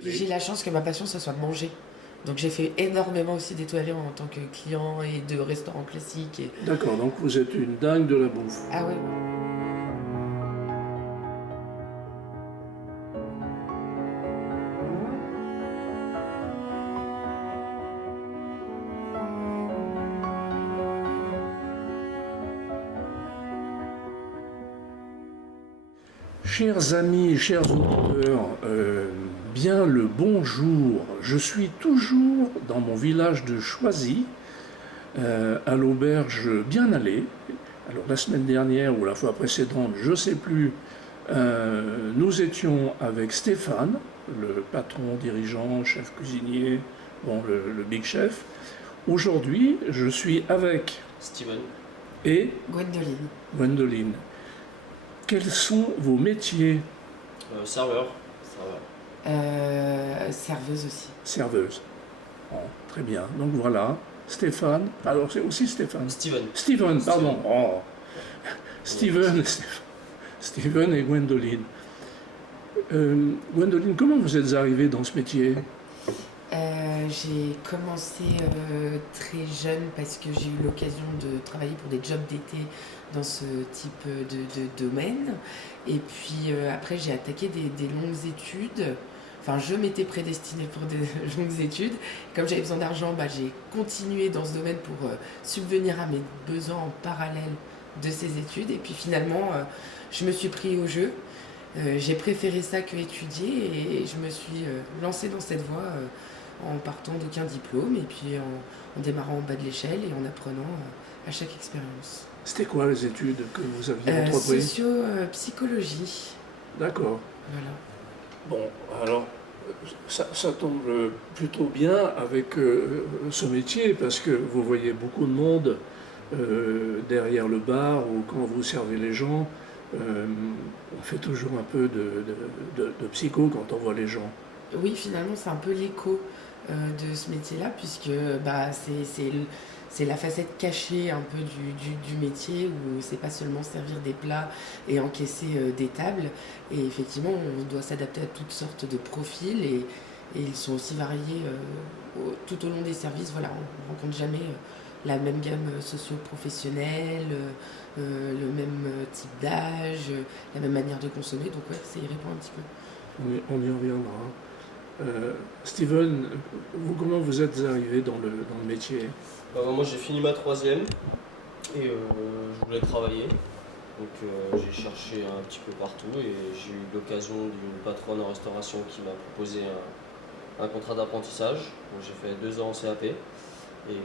télé. J'ai la chance que ma passion, ce soit de manger. Donc j'ai fait énormément aussi d'étoilés en tant que client et de restaurants classiques. D'accord, donc vous êtes une dingue de la bouffe. Ah ouais. Chers amis, chers auditeurs, bien le bonjour. Je suis toujours dans mon village de Choisy, à l'auberge Bien Allée. Alors la semaine dernière ou la fois précédente, je ne sais plus, nous étions avec Stéphane, le patron, dirigeant, chef cuisinier, bon, le big chef. Aujourd'hui, je suis avec Steven. et Gwendoline. Gwendoline. Quels sont vos métiers? Serveur. Serveuse aussi. Serveuse. Bon, très bien. Donc voilà, Stéphane. Alors c'est aussi Stéphane. Steven. Steven, pardon. Oh. Steven, Steven et Gwendoline. Gwendoline, comment vous êtes arrivée dans ce métier? J'ai commencé très jeune parce que j'ai eu l'occasion de travailler pour des jobs d'été dans ce type de domaine. Et puis après, j'ai attaqué des longues études. Enfin, je m'étais prédestinée pour des longues études. Comme j'avais besoin d'argent, j'ai continué dans ce domaine pour subvenir à mes besoins en parallèle de ces études. Et puis finalement, je me suis pris au jeu. J'ai préféré ça que étudier et je me suis lancée dans cette voie en partant d'aucun diplôme et puis en démarrant en bas de l'échelle et en apprenant à chaque expérience. C'était quoi les études que vous aviez entreprises? Socio-psychologie. D'accord. Voilà. Bon, alors ça tombe plutôt bien avec ce métier parce que vous voyez beaucoup de monde derrière le bar ou quand vous servez les gens. On fait toujours un peu de psycho quand on voit les gens. Oui, finalement, c'est un peu l'écho de ce métier-là, puisque c'est la facette cachée un peu du métier, où c'est pas seulement servir des plats et encaisser des tables. Et effectivement, on doit s'adapter à toutes sortes de profils, et ils sont aussi variés tout au long des services. Voilà, on ne rencontre jamais la même gamme socio-professionnelle, le même type d'âge, la même manière de consommer. Donc ouais, ça y répond un petit peu. On y reviendra. Steven, comment vous êtes arrivé dans le métier? Moi j'ai fini ma troisième et je voulais travailler. Donc j'ai cherché un petit peu partout et j'ai eu l'occasion d'une patronne en restauration qui m'a proposé un contrat d'apprentissage. Donc j'ai fait 2 ans en CAP et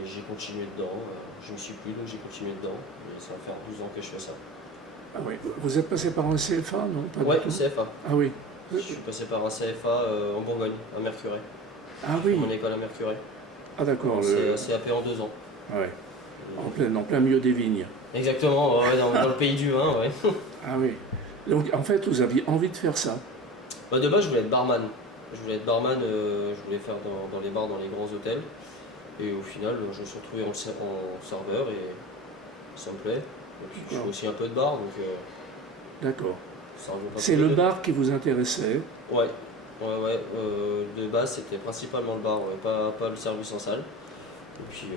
j'ai continué dedans. Je ne me suis plus donc j'ai continué dedans et ça va faire 12 ans que je fais ça. Ah oui, vous êtes passé par un CFA, non? Pas Ouais, du tout. CFA. Ah oui. Je suis passé par un CFA en Bourgogne, à Mercurey. Ah oui. Mon école à Mercurey. Ah d'accord. C'est CAP en 2 ans. Ouais. En plein milieu des vignes. Exactement, ouais, dans le pays du vin, ouais. Ah oui. Donc en fait, vous aviez envie de faire ça. De base, je voulais être barman. Je voulais être barman, je voulais faire dans les bars, dans les grands hôtels. Et au final, je me suis retrouvé en serveur et ça me plaît. Et puis, je fais aussi un peu de bar, donc D'accord. ça rejoint pas C'est tous les le deux. bar qui vous intéressait. Ouais. De base, c'était principalement le bar, ouais, pas le service en salle. Et puis,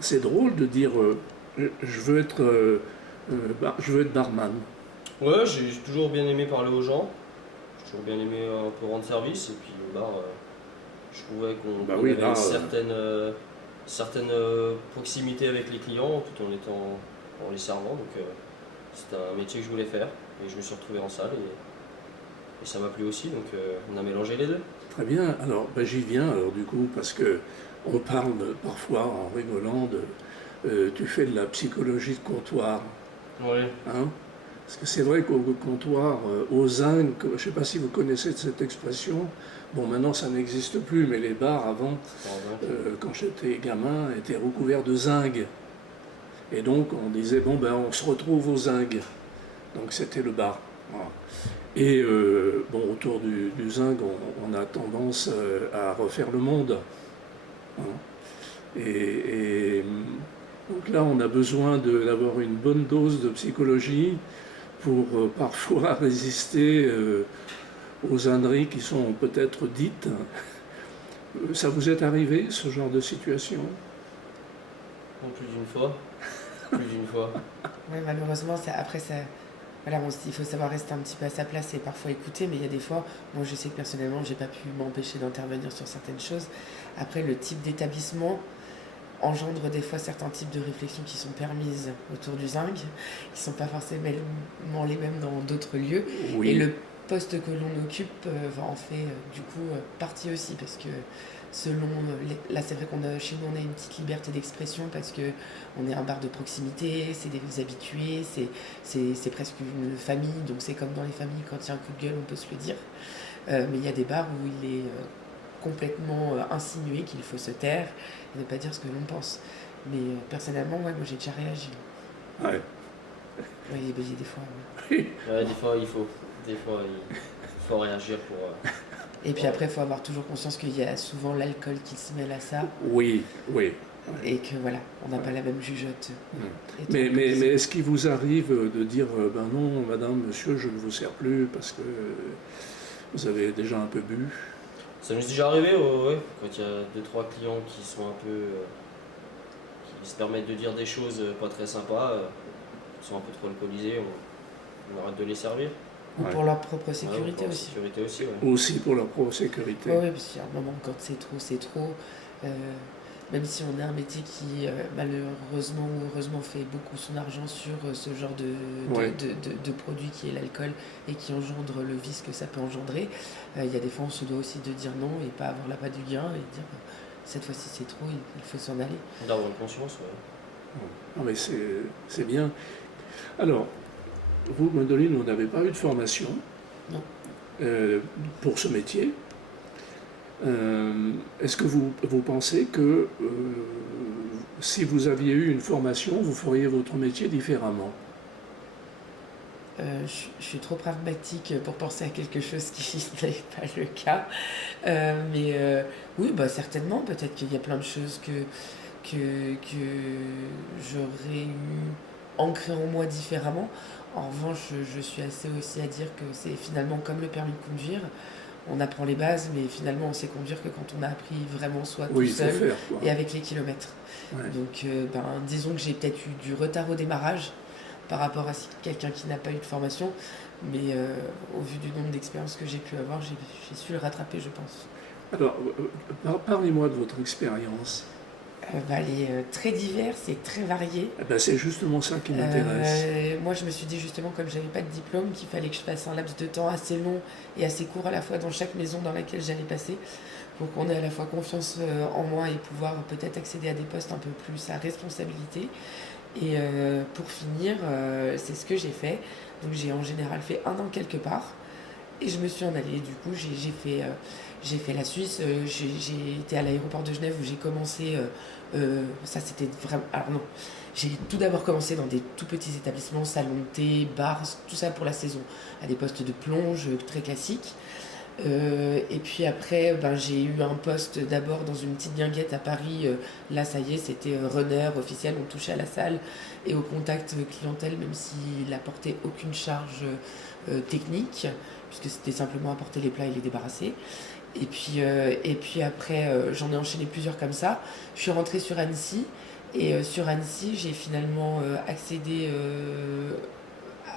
C'est drôle de dire je veux être barman. ouais, j'ai toujours bien aimé parler aux gens. J'ai toujours bien aimé un peu rendre service. Et puis, le bar, je trouvais qu'on Oui, avait là, une certaine proximité avec les clients tout en les servant. Donc, c'était un métier que je voulais faire. Et je me suis retrouvé en salle et ça m'a plu aussi. Donc, on a mélangé les deux. Très bien. Alors j'y viens alors du coup parce que on parle parfois en rigolant de tu fais de la psychologie de comptoir. Ouais. Hein? Parce que c'est vrai qu'au comptoir, au zinc, je ne sais pas si vous connaissez cette expression, bon maintenant ça n'existe plus, mais les bars avant, quand j'étais gamin, étaient recouverts de zinc. Et donc on disait, bon ben on se retrouve au zinc. Donc c'était le bar. Voilà. Et autour du zinc, on a tendance à refaire le monde. Hein. Et donc là, on a besoin d'avoir une bonne dose de psychologie pour parfois résister aux âneries qui sont peut-être dites. Ça vous est arrivé, ce genre de situation? Non, plus d'une fois. Plus d'une fois. Ouais, malheureusement, après, voilà, il faut savoir rester un petit peu à sa place et parfois écouter, mais il y a des fois, moi je sais que personnellement, j'ai pas pu m'empêcher d'intervenir sur certaines choses. Après, le type d'établissement engendre des fois certains types de réflexions qui sont permises autour du zinc, qui sont pas forcément les mêmes dans d'autres lieux. Oui. Et le poste que l'on occupe en fait du coup partie aussi, parce que selon là c'est vrai chez nous on a une petite liberté d'expression parce que on est un bar de proximité, c'est des habitués, c'est presque une famille, donc c'est comme dans les familles, quand il y a un coup de gueule on peut se le dire. Mais il y a des bars où il est complètement insinué qu'il faut se taire et ne pas dire ce que l'on pense. Mais personnellement, ouais, moi j'ai déjà réagi. Ouais. Oui, il y a des fois. Ouais, des fois, il faut réagir pour. Et puis après, il faut avoir toujours conscience qu'il y a souvent l'alcool qui se mêle à ça. Oui, oui. Et que voilà, on n'a pas la même jugeote. Mais est-ce qu'il vous arrive de dire ben non, madame, monsieur, je ne vous sers plus parce que vous avez déjà un peu bu? Ça nous est déjà arrivé, ouais, quand il y a 2-3 clients qui sont un peu. Qui se permettent de dire des choses pas très sympas, qui sont un peu trop alcoolisés, on arrête de les servir. Ou pour leur propre sécurité pour aussi. Sécurité aussi, ouais. Aussi pour leur propre sécurité. Oui, parce qu'il y a un moment, quand c'est trop, c'est trop. Même si on a un métier qui, malheureusement ou heureusement, fait beaucoup son argent sur ce genre de produit qui est l'alcool et qui engendre le vice que ça peut engendrer, il y a des fois, on se doit aussi de dire non et pas avoir l'appât du gain et dire cette fois-ci c'est trop, il faut s'en aller. D'avoir conscience, ouais. Non, mais c'est bien. Alors, vous, Gwendoline, vous n'avez pas eu de formation pour ce métier. Est-ce que vous pensez que si vous aviez eu une formation, vous feriez votre métier différemment? Je suis trop pragmatique pour penser à quelque chose qui n'est pas le cas. Oui, bah, certainement, peut-être qu'il y a plein de choses que j'aurais eu ancrées en moi différemment. En revanche, je suis assez aussi à dire que c'est finalement comme le permis de conduire. On apprend les bases, mais finalement on sait conduire que quand on a appris vraiment soi tout seul et avec les kilomètres. Ouais. Donc disons que j'ai peut-être eu du retard au démarrage par rapport à quelqu'un qui n'a pas eu de formation, mais au vu du nombre d'expériences que j'ai pu avoir, j'ai su le rattraper, je pense. Alors, parlez-moi de votre expérience. Elle est très diverse et très variée. C'est justement ça qui m'intéresse. Moi, je me suis dit justement, comme je n'avais pas de diplôme, qu'il fallait que je fasse un laps de temps assez long et assez court à la fois dans chaque maison dans laquelle j'allais passer, pour qu'on ait à la fois confiance en moi et pouvoir peut-être accéder à des postes un peu plus à responsabilité. Et pour finir, c'est ce que j'ai fait. Donc j'ai en général fait 1 an quelque part et je me suis en allée. Du coup, j'ai fait la Suisse, j'ai été à l'aéroport de Genève où j'ai commencé, ça c'était vraiment... Alors non, j'ai tout d'abord commencé dans des tout petits établissements, salons de thé, bars, tout ça pour la saison, à des postes de plonge très classiques. Et puis après, j'ai eu un poste d'abord dans une petite guinguette à Paris. Là, ça y est, c'était runner officiel, on touchait à la salle et au contact clientèle, même s'il n'apportait aucune charge technique, puisque c'était simplement apporter les plats et les débarrasser. Et puis après, j'en ai enchaîné plusieurs comme ça. Je suis rentrée sur Annecy, et sur Annecy, j'ai finalement accédé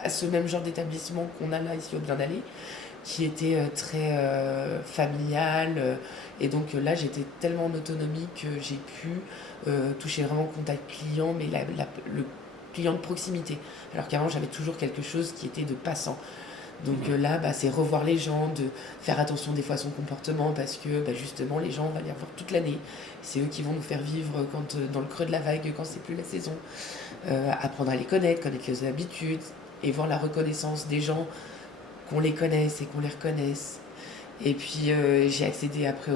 à ce même genre d'établissement qu'on a là, ici au Bien d'aller, qui était très familial. Et donc là, j'étais tellement en autonomie que j'ai pu toucher vraiment le contact client, mais le client de proximité. Alors qu'avant, j'avais toujours quelque chose qui était de passant. Donc là, c'est revoir les gens, de faire attention des fois à son comportement, parce que justement, les gens, on va les revoir toute l'année. C'est eux qui vont nous faire vivre dans le creux de la vague, quand c'est plus la saison. Apprendre à les connaître les habitudes, et voir la reconnaissance des gens, qu'on les connaisse et qu'on les reconnaisse. Et puis j'ai accédé après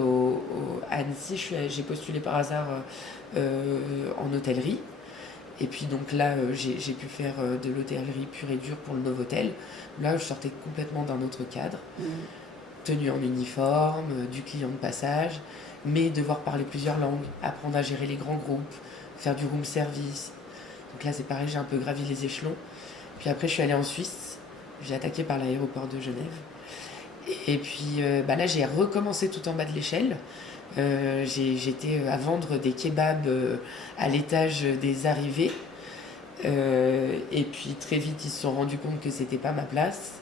à Annecy, j'ai postulé par hasard en hôtellerie. Et puis donc là, j'ai pu faire de l'hôtellerie pure et dure pour le Novotel. Là, je sortais complètement d'un autre cadre, tenue en uniforme, du client de passage, mais devoir parler plusieurs langues, apprendre à gérer les grands groupes, faire du room service. Donc là, c'est pareil, j'ai un peu gravi les échelons. Puis après, je suis allée en Suisse. J'ai attaqué par l'aéroport de Genève. Et puis là, j'ai recommencé tout en bas de l'échelle. J'étais à vendre des kebabs à l'étage des arrivées. Et puis très vite, ils se sont rendus compte que c'était pas ma place.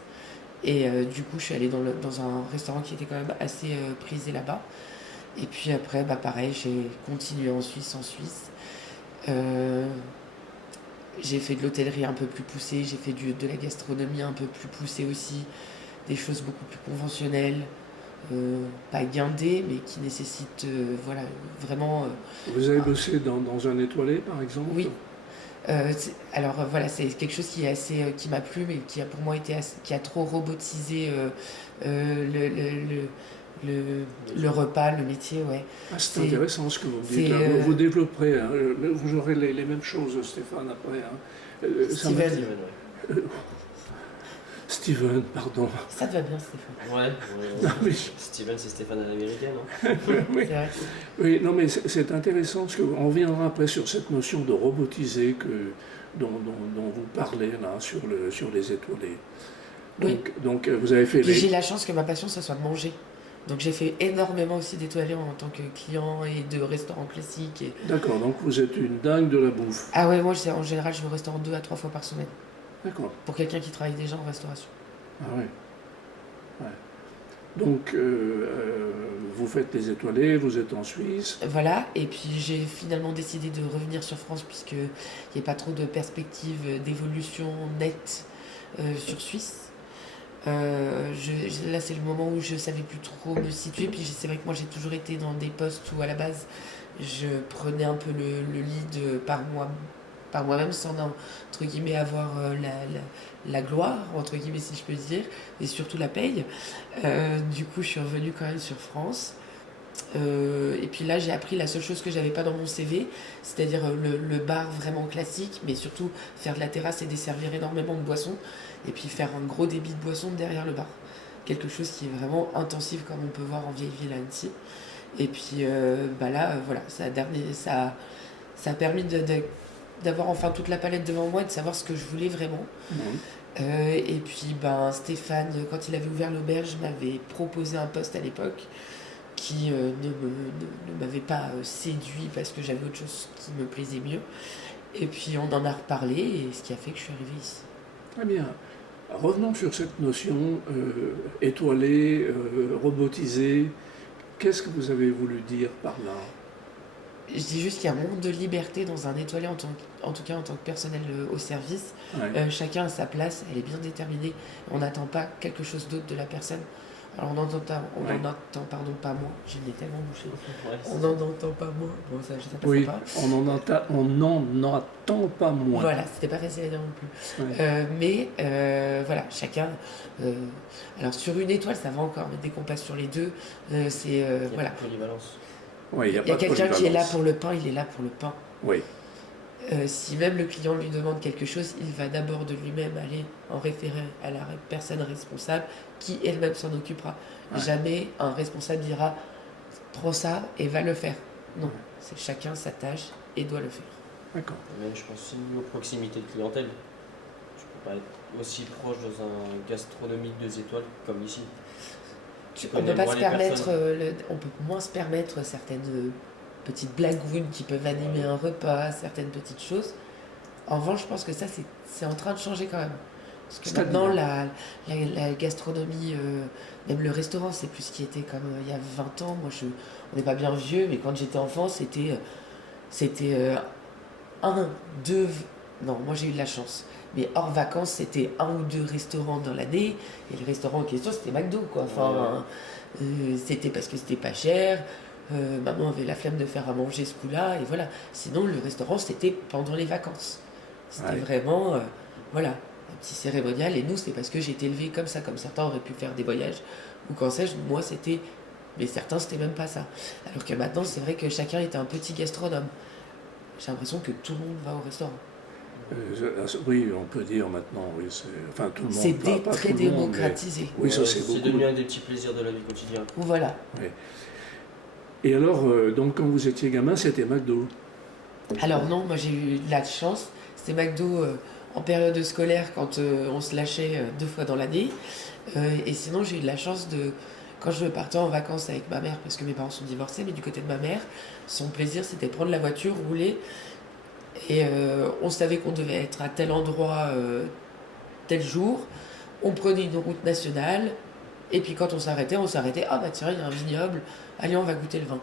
Et du coup, je suis allée dans un restaurant qui était quand même assez prisé là-bas. Et puis après, pareil, j'ai continué en Suisse. J'ai fait de l'hôtellerie un peu plus poussée, j'ai fait de la gastronomie un peu plus poussée aussi, des choses beaucoup plus conventionnelles, pas guindées, mais qui nécessitent vraiment. Vous avez bossé dans un étoilé, par exemple? Oui. Alors voilà, c'est quelque chose qui est assez, qui m'a plu, mais qui a pour moi été qui a trop robotisé le repas, le métier, ouais. Ah, c'est intéressant ce que vous dites. Vous développerez, hein, vous aurez les mêmes choses, Stéphane, après. Hein. Steven, pardon. Ça te va bien, Stéphane. Ouais. Non, mais... Steven, c'est Stéphane à l'américaine. Hein. Oui. C'est vrai. Oui, non, mais c'est intéressant parce qu'on reviendra après sur cette notion de robotiser dont vous parlez là, sur les étoilés. Donc vous avez fait J'ai la chance que ma passion, ce soit de manger. Donc j'ai fait énormément aussi d'étoilés en tant que client et de restaurants classiques. D'accord, donc vous êtes une dingue de la bouffe. Ah ouais, moi en général, je vais au restaurant 2 à 3 fois par semaine. D'accord. Pour quelqu'un qui travaille déjà en restauration. Ah ouais. Donc vous faites les étoilés, vous êtes en Suisse. Voilà, et puis j'ai finalement décidé de revenir sur France puisqu'il n'y a pas trop de perspectives d'évolution nette sur Suisse. Là, c'est le moment où je savais plus trop me situer. Puis c'est vrai que moi, j'ai toujours été dans des postes où, à la base, je prenais un peu le lead par moi-même, sans, entre guillemets, avoir la gloire, entre guillemets, si je peux dire, et surtout la paye. Du coup, je suis revenue quand même sur France. Et puis là, j'ai appris la seule chose que j'avais pas dans mon CV, c'est-à-dire le bar vraiment classique, mais surtout faire de la terrasse et desservir énormément de boissons, et puis faire un gros débit de boissons derrière le bar. Quelque chose qui est vraiment intensif, comme on peut voir en vieille ville à Annecy. Et puis là, voilà, ça a permis d'avoir enfin toute la palette devant moi et de savoir ce que je voulais vraiment. Mmh. Et puis Stéphane, quand il avait ouvert l'auberge, m'avait proposé un poste à l'époque qui ne m'avait pas séduit parce que j'avais autre chose qui me plaisait mieux. Et puis on en a reparlé, et ce qui a fait que je suis arrivée ici. Très bien. Revenons sur cette notion étoilée, robotisée. Qu'est-ce que vous avez voulu dire par là? Je dis juste qu'il y a un monde de liberté dans un étoilé, en tout cas en tant que personnel au service. Ouais. Chacun a sa place, elle est bien déterminée. On n'attend pas quelque chose d'autre de la personne. Alors on n'en entend pas moins, je l'ai tellement bouché. Ouais, On n'en entend pas moins, bon ça passe Oui, pas. on n'en attend pas moins. Voilà, c'était pas facile à dire non plus. Ouais. Mais voilà, chacun. Alors sur une étoile, ça va encore, mais dès qu'on passe sur les deux, c'est voilà. Polyvalence. Oui, il y a quelqu'un qui est là pour le pain, il est là pour le pain. Oui. Si même le client lui demande quelque chose, il va d'abord de lui-même aller en référer à la personne responsable qui elle-même s'en occupera. Ouais. Jamais un responsable dira prends ça et va le faire. Non, c'est chacun sa tâche et doit le faire. D'accord. Même, je pense aussi aux proximités de clientèle. Tu peux pas être aussi proche dans un gastronomique 2 étoiles comme ici. On peut pas se permettre, on peut moins se permettre certaines petites blagounes qui peuvent animer un repas, certaines petites choses. En revanche, je pense que ça, c'est en train de changer quand même. Parce que maintenant, la gastronomie, même le restaurant, c'est plus ce qui était comme il y a 20 ans. Moi, on n'est pas bien vieux, mais quand j'étais enfant, c'était un, deux... Non, moi j'ai eu de la chance. Mais hors vacances, c'était 1 ou 2 restaurants dans l'année. Et le restaurant en question, c'était McDo, quoi. Enfin, c'était parce que c'était pas cher. Maman avait la flemme de faire à manger ce coup-là. Et voilà. Sinon, le restaurant, c'était pendant les vacances. C'était vraiment, voilà, un petit cérémonial. Et nous, c'est parce que j'ai été élevée comme ça. Comme certains auraient pu faire des voyages. Ou quand sais-je, moi, c'était... Mais certains, c'était même pas ça. Alors que maintenant, c'est vrai que chacun était un petit gastronome. J'ai l'impression que tout le monde va au restaurant. Oui, on peut dire maintenant, oui, enfin tout le monde. C'est très tout le monde, démocratisé. Mais... Oui, ça c'est beaucoup. C'est devenu un des petits plaisirs de la vie quotidienne. Voilà. Oui. Et alors, donc quand vous étiez gamin, c'était McDo? Alors non, moi j'ai eu de la chance. C'était McDo en période scolaire quand on se lâchait 2 fois dans l'année. Et sinon, j'ai eu de la chance quand je partais en vacances avec ma mère, parce que mes parents sont divorcés, mais du côté de ma mère, son plaisir c'était de prendre la voiture, rouler. Et on savait qu'on devait être à tel endroit tel jour. On prenait une route nationale. Et puis quand on s'arrêtait, ah bah tiens, il y a un vignoble, allez, on va goûter le vin.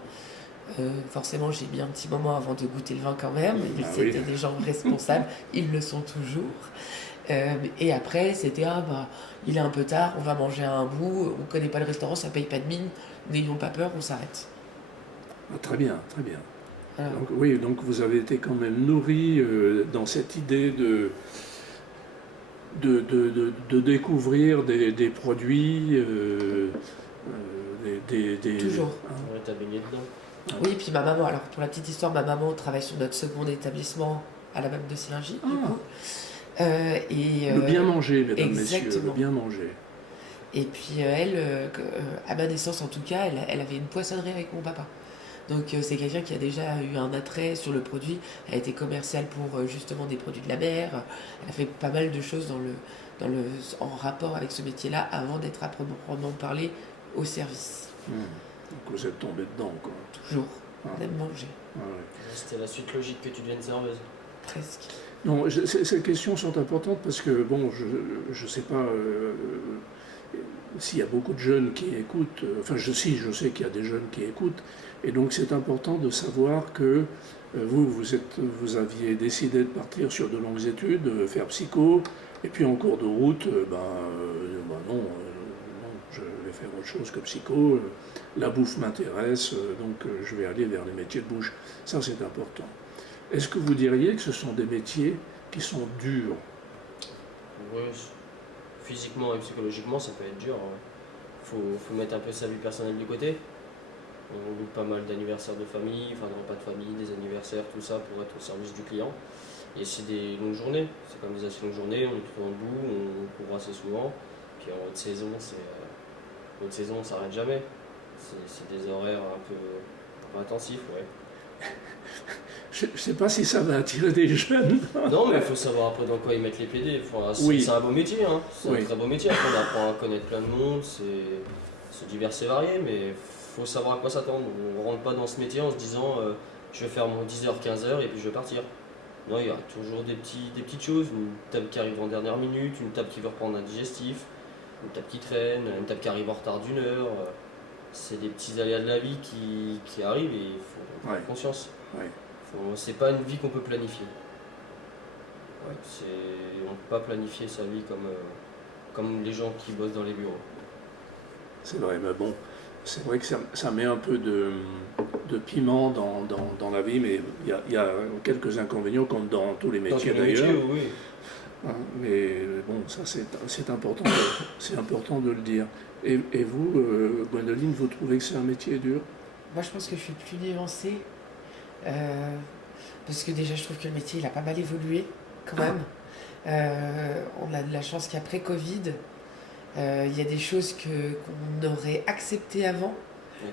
Forcément, j'ai mis un petit moment avant de goûter le vin quand même. C'était des gens responsables, ils le sont toujours. Et après, c'était, ah bah, il est un peu tard, on va manger à un bout, on connaît pas le restaurant, ça paye pas de mine, n'ayons pas peur, on s'arrête. Ah, très bien, très bien. Voilà. Donc, oui, donc vous avez été quand même nourri dans cette idée de découvrir des produits, Toujours. Ouais, t'as baigné dedans. Oui, puis ma maman, alors pour la petite histoire, ma maman travaille sur notre second établissement à la MAP de Sillingy, du coup. Le bien manger, mesdames, exactement. messieurs, le bien manger. Et puis elle, à ma naissance en tout cas, elle avait une poissonnerie avec mon papa. Donc c'est quelqu'un qui a déjà eu un attrait sur le produit. Elle a été commerciale pour justement des produits de la mer. Elle a fait pas mal de choses en rapport avec ce métier-là avant d'être à proprement parler au service. Donc vous êtes tombé dedans, quoi. Toujours. On aime manger. Ouais. C'était la suite logique que tu deviennes serveuse. Presque. Non, ces questions sont importantes parce que, bon, je ne sais pas s'il y a beaucoup de jeunes qui écoutent, je sais qu'il y a des jeunes qui écoutent, et donc c'est important de savoir que vous aviez décidé de partir sur de longues études, faire psycho, et puis en cours de route, non, je vais faire autre chose que psycho, la bouffe m'intéresse, donc je vais aller vers les métiers de bouche. Ça, c'est important. Est-ce que vous diriez que ce sont des métiers qui sont durs? Oui, physiquement et psychologiquement, ça peut être dur. Faut mettre un peu sa vie personnelle de côté. On loupe pas mal d'anniversaires de famille, enfin de repas de famille, des anniversaires, tout ça pour être au service du client. Et c'est des longues journées, c'est comme des assez longues journées, on est tout le temps debout, on court assez souvent. Puis en haute saison, on s'arrête jamais. C'est des horaires un peu intensifs, ouais. Je ne sais pas si ça va attirer des jeunes. Non, mais il faut savoir après dans quoi ils mettent les PD. Oui. C'est un beau métier, hein. C'est Oui. un très beau métier. Après, on apprend à connaître plein de monde, c'est divers et varié, mais il faut savoir à quoi s'attendre. On ne rentre pas dans ce métier en se disant je vais faire mon 10h-15h et puis je vais partir. Non, il y a toujours des petites choses. Une table qui arrive en dernière minute, une table qui veut reprendre un digestif, une table qui traîne, une table qui arrive en retard d'1 heure. C'est des petits aléas de la vie qui arrivent et il faut avoir conscience. Ouais. C'est pas une vie qu'on peut planifier. On ne peut pas planifier sa vie comme les gens qui bossent dans les bureaux. C'est vrai, mais bon, c'est vrai que ça met un peu de piment dans la vie, mais il y a quelques inconvénients comme dans tous les métiers d'ailleurs. Oui. Mais bon, ça c'est important de le dire. Et vous, Gwendoline, vous trouvez que c'est un métier dur? Moi, je pense que je suis plus nuancée. Parce que déjà, je trouve que le métier, il a pas mal évolué, quand même. On a de la chance qu'après Covid, il y a des choses qu'on aurait acceptées avant,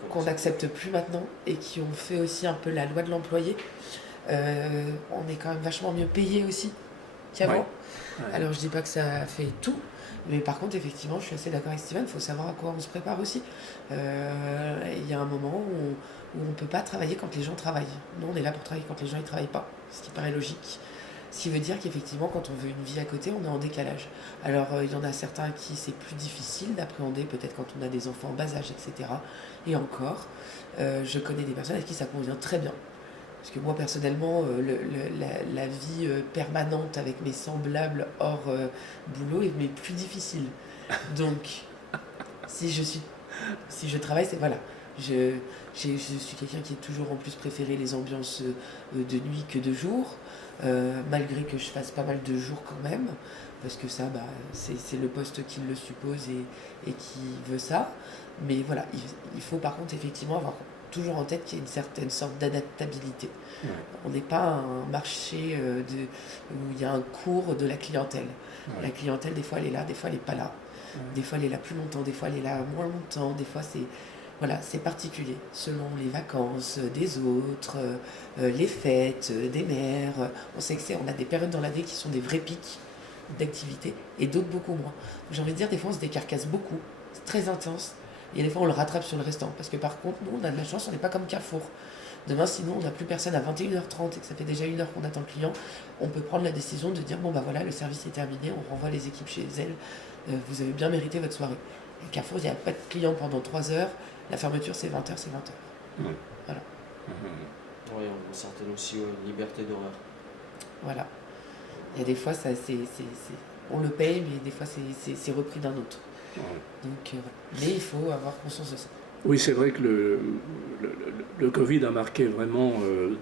qu'on n'accepte plus maintenant, et qui ont fait aussi un peu la loi de l'employé. On est quand même vachement mieux payé aussi qu'avant. Ouais. Alors, je dis pas que ça fait tout, mais par contre, effectivement, je suis assez d'accord avec Steven, il faut savoir à quoi on se prépare aussi. Il y a un moment où on ne peut pas travailler quand les gens travaillent. Nous, on est là pour travailler quand les gens ne travaillent pas, ce qui paraît logique. Ce qui veut dire qu'effectivement, quand on veut une vie à côté, on est en décalage. Alors, il y en a certains à qui c'est plus difficile d'appréhender, peut-être quand on a des enfants en bas âge, etc. Et encore, je connais des personnes à qui ça convient très bien. Parce que moi, personnellement, la vie permanente avec mes semblables hors boulot est plus difficile. Donc, si je travaille, c'est voilà. Je suis quelqu'un qui a toujours en plus préféré les ambiances de nuit que de jour, malgré que je fasse pas mal de jours quand même, parce que ça, c'est le poste qui le suppose et qui veut ça. Mais voilà, il faut par contre effectivement avoir toujours en tête qu'il y a une certaine sorte d'adaptabilité. Ouais. On n'est pas un marché où il y a un cours de la clientèle. Ouais. La clientèle, des fois, elle est là, des fois, elle n'est pas là. Ouais. Des fois, elle est là plus longtemps, des fois, elle est là moins longtemps. Des fois, c'est particulier, selon les vacances des autres, les fêtes des mères. On sait qu'on a des périodes dans l'année qui sont des vrais pics, d'activité et d'autres beaucoup moins. Donc, j'ai envie de dire, des fois on se décarcasse beaucoup, c'est très intense, et des fois on le rattrape sur le restant. Parce que par contre, nous on a de la chance, on n'est pas comme Carrefour. Demain, sinon, on n'a plus personne à 21h30 et que ça fait déjà 1 heure qu'on attend le client, on peut prendre la décision de dire bon bah voilà, le service est terminé, on renvoie les équipes chez elles, vous avez bien mérité votre soirée. Et Carrefour, il n'y a pas de client pendant 3 heures, la fermeture c'est 20h, c'est 20h. Ouais. Voilà. Oui, on a une certaine aussi liberté d'horaire. Voilà. Il y a des fois, on le paye, mais des fois c'est repris d'un autre. Ouais. Donc, mais il faut avoir conscience de ça. Oui, c'est vrai que le Covid a marqué vraiment,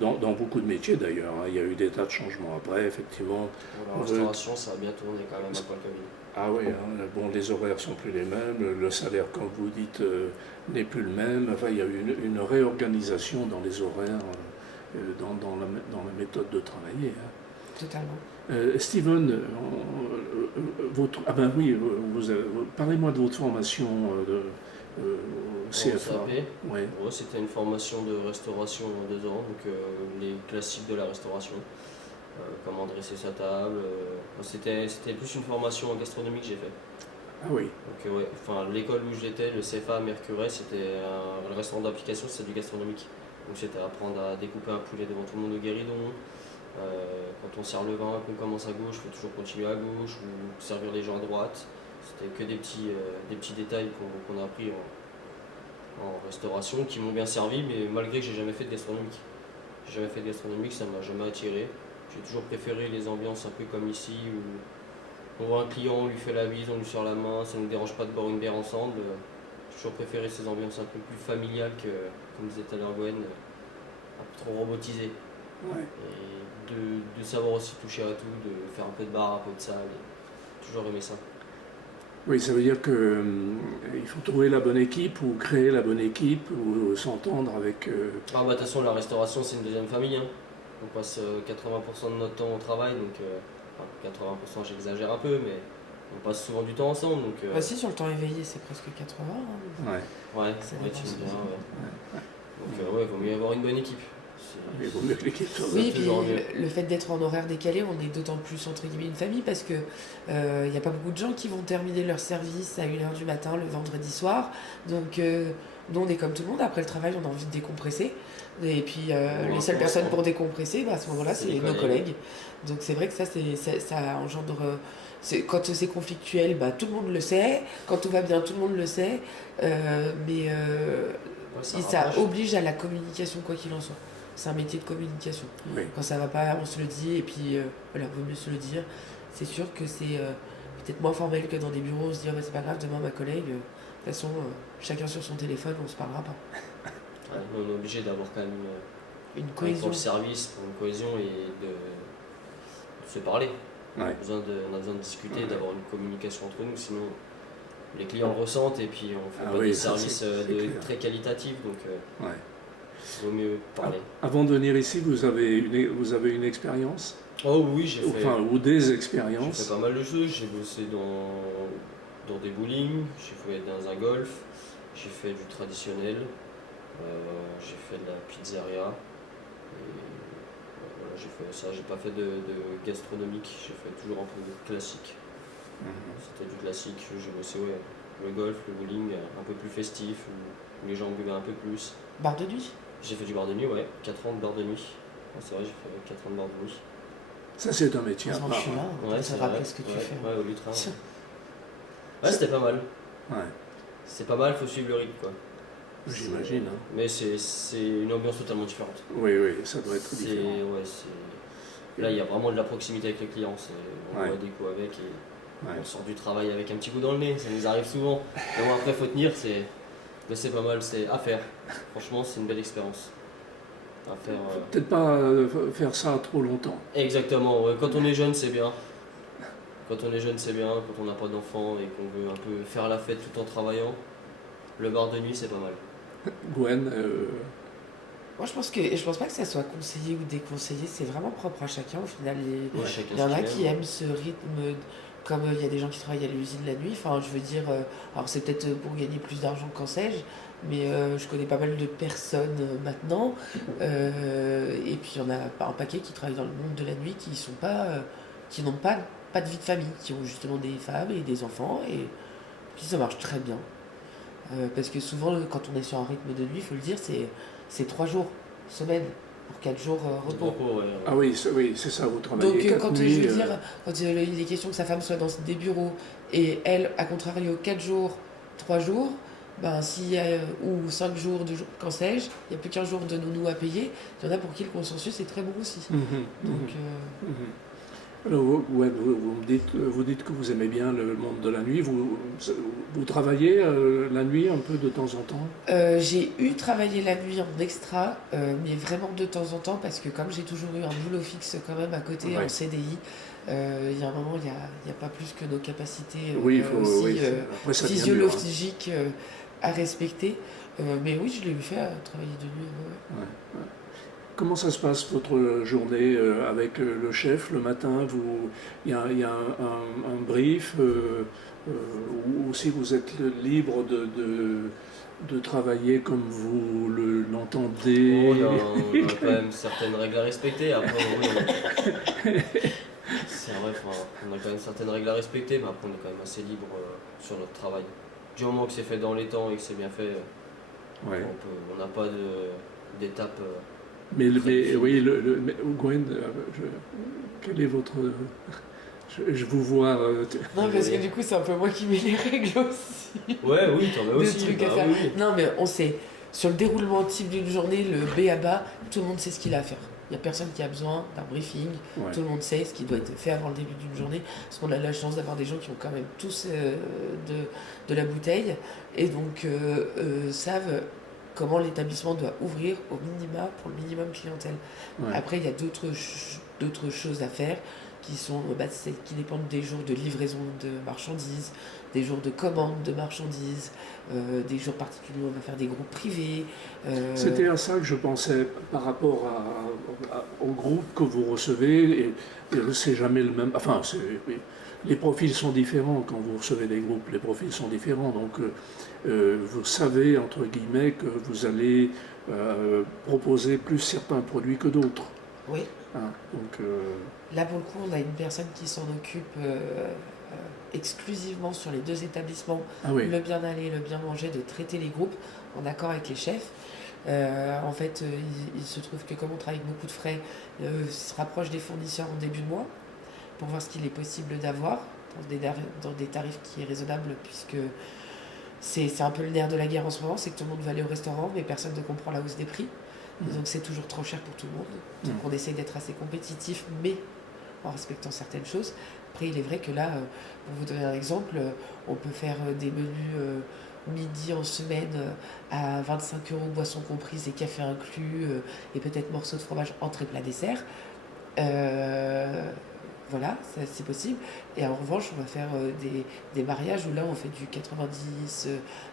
dans beaucoup de métiers d'ailleurs, hein. Il y a eu des tas de changements après, effectivement. Bon, la restauration, ça a bien tourné quand même après le Covid. Ah oui, hein, bon, les horaires sont plus les mêmes, le salaire, comme vous dites, n'est plus le même. Enfin, il y a eu une réorganisation dans les horaires, dans la méthode de travailler, hein. Totalement. Steven, ah ben oui, parlez-moi de votre formation au CFA. CAP. Ouais. Ouais, c'était une formation de restauration en 2 ans, donc les classiques de la restauration, comment dresser sa table. C'était plus une formation en gastronomie que j'ai fait. Ah oui. Donc ouais, enfin l'école où j'étais, le CFA à Mercurey, c'était le restaurant d'application, c'était du gastronomique. Donc c'était apprendre à découper un poulet devant tout le monde au guéridon. Quand on sert le vin, qu'on commence à gauche, il faut toujours continuer à gauche ou servir les gens à droite. C'était que des petits détails qu'on a appris en restauration qui m'ont bien servi, mais malgré que j'ai jamais fait de gastronomique. J'ai jamais fait de gastronomique, ça m'a jamais attiré. J'ai toujours préféré les ambiances un peu comme ici où on voit un client, on lui fait la bise, on lui serre la main, ça ne nous dérange pas de boire une bière ensemble. J'ai toujours préféré ces ambiances un peu plus familiales que, comme disait tout à l'heure Gwen, un peu trop robotisées. Ouais. Et de savoir aussi toucher à tout, de faire un peu de bar, un peu de salle. J'ai toujours aimé ça. Oui, ça veut dire que il faut trouver la bonne équipe ou créer la bonne équipe ou s'entendre avec. Ah bah de toute façon la restauration c'est une deuxième famille. Hein. On passe 80% de notre temps au travail, donc enfin, 80% j'exagère un peu, mais on passe souvent du temps ensemble. Donc, Bah si, sur le temps éveillé, c'est presque 80. Hein. Ouais. ouais, Ça ouais, dépend, tu me ça. diras, ouais. Donc ouais, vaut mieux avoir une bonne équipe. Il vaut mieux que l'équipe soit Oui, puis toujours mieux. le fait d'être en horaire décalé, on est d'autant plus entre guillemets une famille parce que il n'y a pas beaucoup de gens qui vont terminer leur service à 1h du matin le vendredi soir. Donc nous on est comme tout le monde, après le travail on a envie de décompresser. Et puis les seules personnes pour décompresser, bah, à ce moment-là c'est nos collègues. Donc c'est vrai que ça engendre... quand c'est conflictuel, bah, tout le monde le sait. Quand tout va bien, tout le monde le sait. Mais ça oblige à la communication quoi qu'il en soit. C'est un métier de communication. Oui. Quand ça va pas, on se le dit, et puis voilà, vaut mieux se le dire. C'est sûr que c'est peut-être moins formel que dans des bureaux, on se dit c'est pas grave, demain ma collègue, de toute façon, chacun sur son téléphone, on se parlera pas. Ouais, on est obligé d'avoir quand même une cohésion. Pour le service, pour une cohésion et de se parler. Ouais. On a besoin de discuter, d'avoir une communication entre nous, sinon les clients le ressentent et puis on fait pas des services très qualitatifs, donc il vaut mieux parler. Avant de venir ici, vous avez une expérience? Oh oui, j'ai fait. Enfin, ou des expériences. J'ai fait pas mal de choses. J'ai bossé dans des bowling, j'ai fait dans un golf, j'ai fait du traditionnel, j'ai fait de la pizzeria. Et voilà, j'ai fait ça. J'ai pas fait de gastronomique, j'ai fait toujours un peu de classique. C'était du classique. J'ai bossé le golf, le bowling, un peu plus festif, où les gens buvaient un peu plus. Bar de nuit? J'ai fait du bar de nuit, ouais. 4 ans de bar de nuit. C'est vrai, j'ai fait 4 ans de bar de nuit. Ça, c'est un métier à Je part. suis là, on se rappelle ce que tu fais. Ouais, au Lutrin. Ouais, c'était pas mal. Ouais. C'est pas mal, faut suivre le rythme, quoi. J'imagine. Hein. Mais c'est une ambiance totalement différente. Oui, ça doit être différent. Là, il y a vraiment de la proximité avec les clients. On boit des coups avec et on sort du travail avec un petit coup dans le nez. Ça nous arrive souvent. Mais bon, après, faut tenir. Mais c'est pas mal, c'est à faire. Franchement, c'est une belle expérience. À faire. Peut-être pas faire ça trop longtemps. Exactement. Ouais. Quand on est jeune, c'est bien. Quand on est jeune, c'est bien. Quand on n'a pas d'enfants et qu'on veut un peu faire la fête tout en travaillant, le bar de nuit, c'est pas mal. Gwen, Moi, je pense pas que ça soit conseillé ou déconseillé. C'est vraiment propre à chacun. Au final, il y en a qui aiment ce rythme. Comme il y a des gens qui travaillent à l'usine la nuit, enfin je veux dire, alors c'est peut-être pour gagner plus d'argent qu'en sais-je, mais je connais pas mal de personnes maintenant, et puis il y en a un paquet qui travaillent dans le monde de la nuit qui n'ont pas pas de vie de famille, qui ont justement des femmes et des enfants, et puis ça marche très bien. Parce que souvent, quand on est sur un rythme de nuit, il faut le dire, c'est 3 jours, semaine, pour 4 jours repos. Ah oui, c'est ça, vous travaillez Donc 4 quand nuits. je veux dire, quand il est question que sa femme soit dans des bureaux, et elle, à contrario, 4 jours, 3 jours, ben, ou 5 jours, 2 jours, quand sais-je, il n'y a plus qu'un jour de nounou à payer, il y en a pour qui le consensus est très bon aussi. Donc, Alors, vous dites que vous aimez bien le monde de la nuit. Vous travaillez la nuit un peu de temps en temps? J'ai travaillé la nuit en extra, mais vraiment de temps en temps, parce que comme j'ai toujours eu un boulot fixe quand même à côté en CDI, il y a un moment, il n'y a pas plus que nos capacités physiologiques à respecter. Mais oui, je l'ai fait à travailler de nuit. Ouais. Comment ça se passe votre journée avec le chef le matin? Il y a un brief ou si vous êtes libre de travailler comme vous l'entendez? On a quand même certaines règles à respecter. Après, c'est vrai, on a quand même certaines règles à respecter, mais après on est quand même assez libre sur notre travail. Du moment que c'est fait dans les temps et que c'est bien fait, on n'a pas d'étape. Mais oui, Gwen, quel est votre... Je vous vois... Non, parce que du coup, c'est un peu moi qui mets les règles aussi. Ouais, oui, t'en as aussi. Trucs à faire. Oui. Non, mais on sait, sur le déroulement type d'une journée, le B à bas, tout le monde sait ce qu'il a à faire. Il n'y a personne qui a besoin d'un briefing. Tout le monde sait ce qui doit être fait avant le début d'une journée. Parce qu'on a la chance d'avoir des gens qui ont quand même tous de la bouteille. Et donc, savent comment l'établissement doit ouvrir au minima pour le minimum clientèle. Après, il y a d'autres choses à faire qui dépendent des jours de livraison de marchandises, des jours de commande de marchandises, des jours particuliers où on va faire des groupes privés. C'était à ça que je pensais par rapport au groupe que vous recevez, et c'est jamais le même... Enfin, les profils sont différents quand vous recevez des groupes, les profils sont différents, donc vous savez, entre guillemets, que vous allez proposer plus certains produits que d'autres. Oui. Donc, là, pour le coup, on a une personne qui s'en occupe exclusivement sur les 2 établissements, le bien aller, le bien manger, de traiter les groupes en accord avec les chefs. En fait, il se trouve que comme on travaille avec beaucoup de frais, il se rapproche des fournisseurs en début de mois pour voir ce qu'il est possible d'avoir dans des tarifs qui est raisonnable, puisque c'est un peu le nerf de la guerre en ce moment, c'est que tout le monde va aller au restaurant, mais personne ne comprend la hausse des prix. Donc c'est toujours trop cher pour tout le monde. Donc on essaye d'être assez compétitif, mais en respectant certaines choses. Après, il est vrai que là, pour vous donner un exemple, on peut faire des menus midi en semaine à 25 € boissons comprises et café inclus, et peut-être morceaux de fromage, entrée, plat, dessert. Voilà, c'est possible. Et en revanche, on va faire des mariages où là, on fait du 90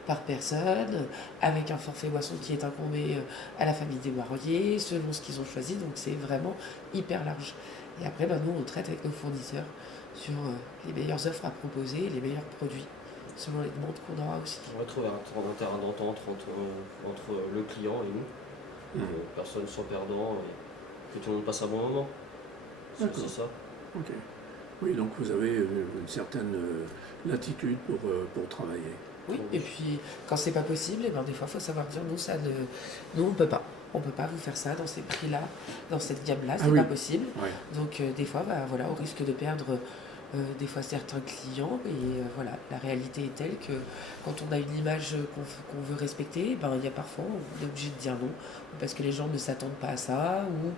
par personne, avec un forfait boisson qui est incombé à la famille des mariés, selon ce qu'ils ont choisi. Donc c'est vraiment hyper large. Et après, nous, on traite avec nos fournisseurs sur les meilleures offres à proposer, les meilleurs produits, selon les demandes qu'on aura aussi. On va trouver un terrain d'entente entre le client et nous. Personne ne soit perdant et que tout le monde passe un bon moment. C'est ça. Ok. Oui, donc vous avez une certaine latitude pour travailler. Oui, et puis quand c'est pas possible, des fois il faut savoir dire nous on peut pas. On peut pas vous faire ça dans ces prix-là, dans cette gamme-là, c'est pas possible. Donc des fois, on risque de perdre des fois certains clients, et voilà, la réalité est telle que quand on a une image qu'on veut respecter, il y a parfois on est obligé de dire non, parce que les gens ne s'attendent pas à ça, ou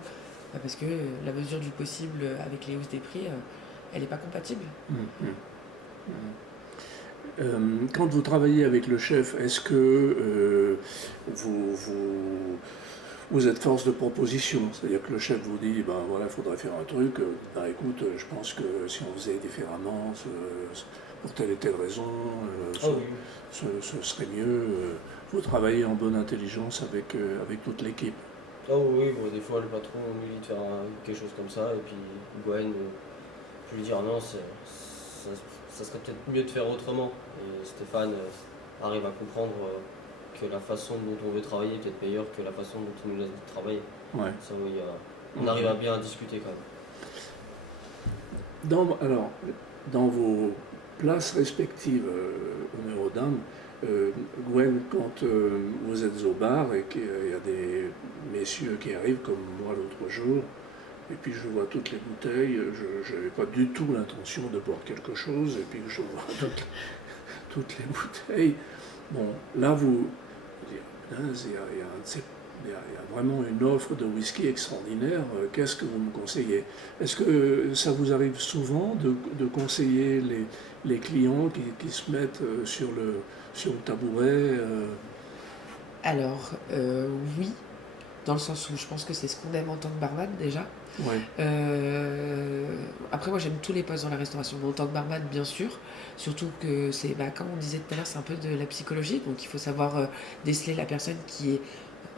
parce que la mesure du possible avec les hausses des prix, elle n'est pas compatible. Quand vous travaillez avec le chef, est-ce que vous êtes force de proposition? C'est-à-dire que le chef vous dit, il faudrait faire un truc, écoute, je pense que si on faisait différemment, pour telle et telle raison, ce serait mieux. Vous travaillez en bonne intelligence avec toute l'équipe. Ah oui, des fois le patron nous dit de faire quelque chose comme ça, et puis Gwen peut lui dire non, ça serait peut-être mieux de faire autrement. Et Stéphane arrive à comprendre que la façon dont on veut travailler est peut-être meilleure que la façon dont on nous laisse travailler. Ça, on arrive à bien discuter quand même. Alors, dans vos places respectives, honneur aux dames, Gwen, quand vous êtes au bar et qu'il y a des messieurs qui arrivent comme moi l'autre jour, et puis je vois toutes les bouteilles, je n'avais pas du tout l'intention de boire quelque chose, et puis je vois toutes les bouteilles. Bon, là, il y a vraiment une offre de whisky extraordinaire. Qu'est-ce que vous me conseillez? Est-ce que ça vous arrive souvent de conseiller les clients qui se mettent sur le tabouret? Alors, oui, dans le sens où je pense que c'est ce qu'on aime en tant que barman déjà. Ouais. Après, moi j'aime tous les postes dans la restauration, mais en tant que barman, bien sûr. Surtout que c'est, comme on disait tout à l'heure, c'est un peu de la psychologie. Donc il faut savoir déceler la personne qui est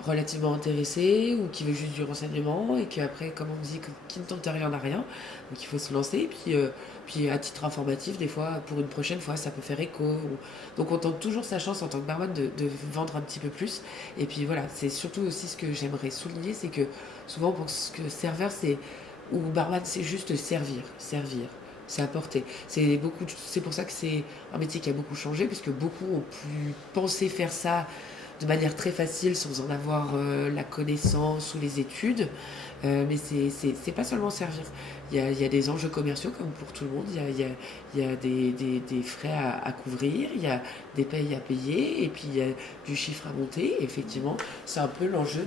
relativement intéressée ou qui veut juste du renseignement et qu'après, comme on dit, qui ne tente rien n'a rien. Donc il faut se lancer. Et puis à titre informatif, des fois, pour une prochaine fois, ça peut faire écho. Donc on tente toujours sa chance en tant que barman de vendre un petit peu plus. Et puis voilà, c'est surtout aussi ce que j'aimerais souligner, c'est que souvent pour ce que serveur, ou barman, c'est juste servir, c'est apporter. C'est pour ça que c'est un métier qui a beaucoup changé, puisque beaucoup ont pu penser faire ça de manière très facile sans en avoir la connaissance ou les études. Mais c'est pas seulement servir. Il y a des enjeux commerciaux comme pour tout le monde. Il y a des frais à couvrir, il y a des payes à payer et puis il y a du chiffre à monter. Et effectivement, c'est un peu l'enjeu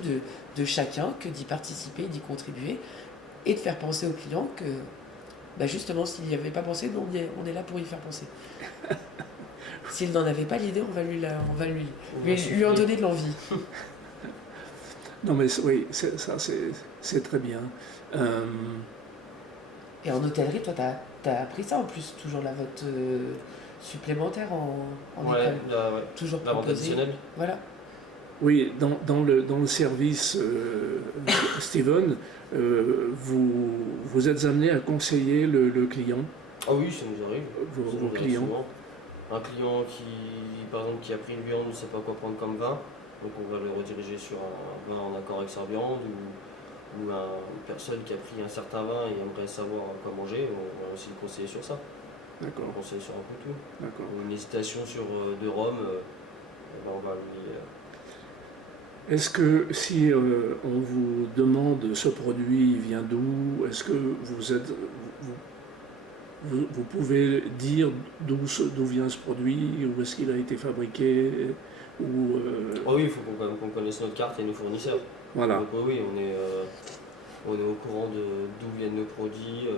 de chacun que d'y participer, d'y contribuer et de faire penser aux clients que justement, s'il n'y avait pas pensé, on est là pour y faire penser. S'il n'en avait pas l'idée, on va lui en donner de l'envie. Non mais oui, c'est très bien. Et en hôtellerie, toi, t'as appris ça en plus, toujours la vote supplémentaire en école. Toujours la vente proposée. additionnelle. Voilà. Oui, dans le service, Steven, vous êtes amené à conseiller le client, Ah oui, ça nous arrive. vos Ça nous arrive clients. souvent. Un client par exemple, qui a pris une viande, ne sait pas quoi prendre comme vin, donc on va le rediriger sur un vin en accord avec sa viande, ou une personne qui a pris un certain vin et aimerait savoir quoi manger, on va aussi le conseiller sur ça. D'accord, On conseille sur un peu tout. d'accord. Ou une hésitation sur de rhum, on va lui. Est-ce que si on vous demande ce produit vient d'où, est-ce que vous pouvez dire d'où vient ce produit, où est-ce qu'il a été fabriqué, ou Oh oui, il faut qu'on connaisse notre carte et nos fournisseurs. voilà. Donc oui, on est au courant d'où viennent nos produits.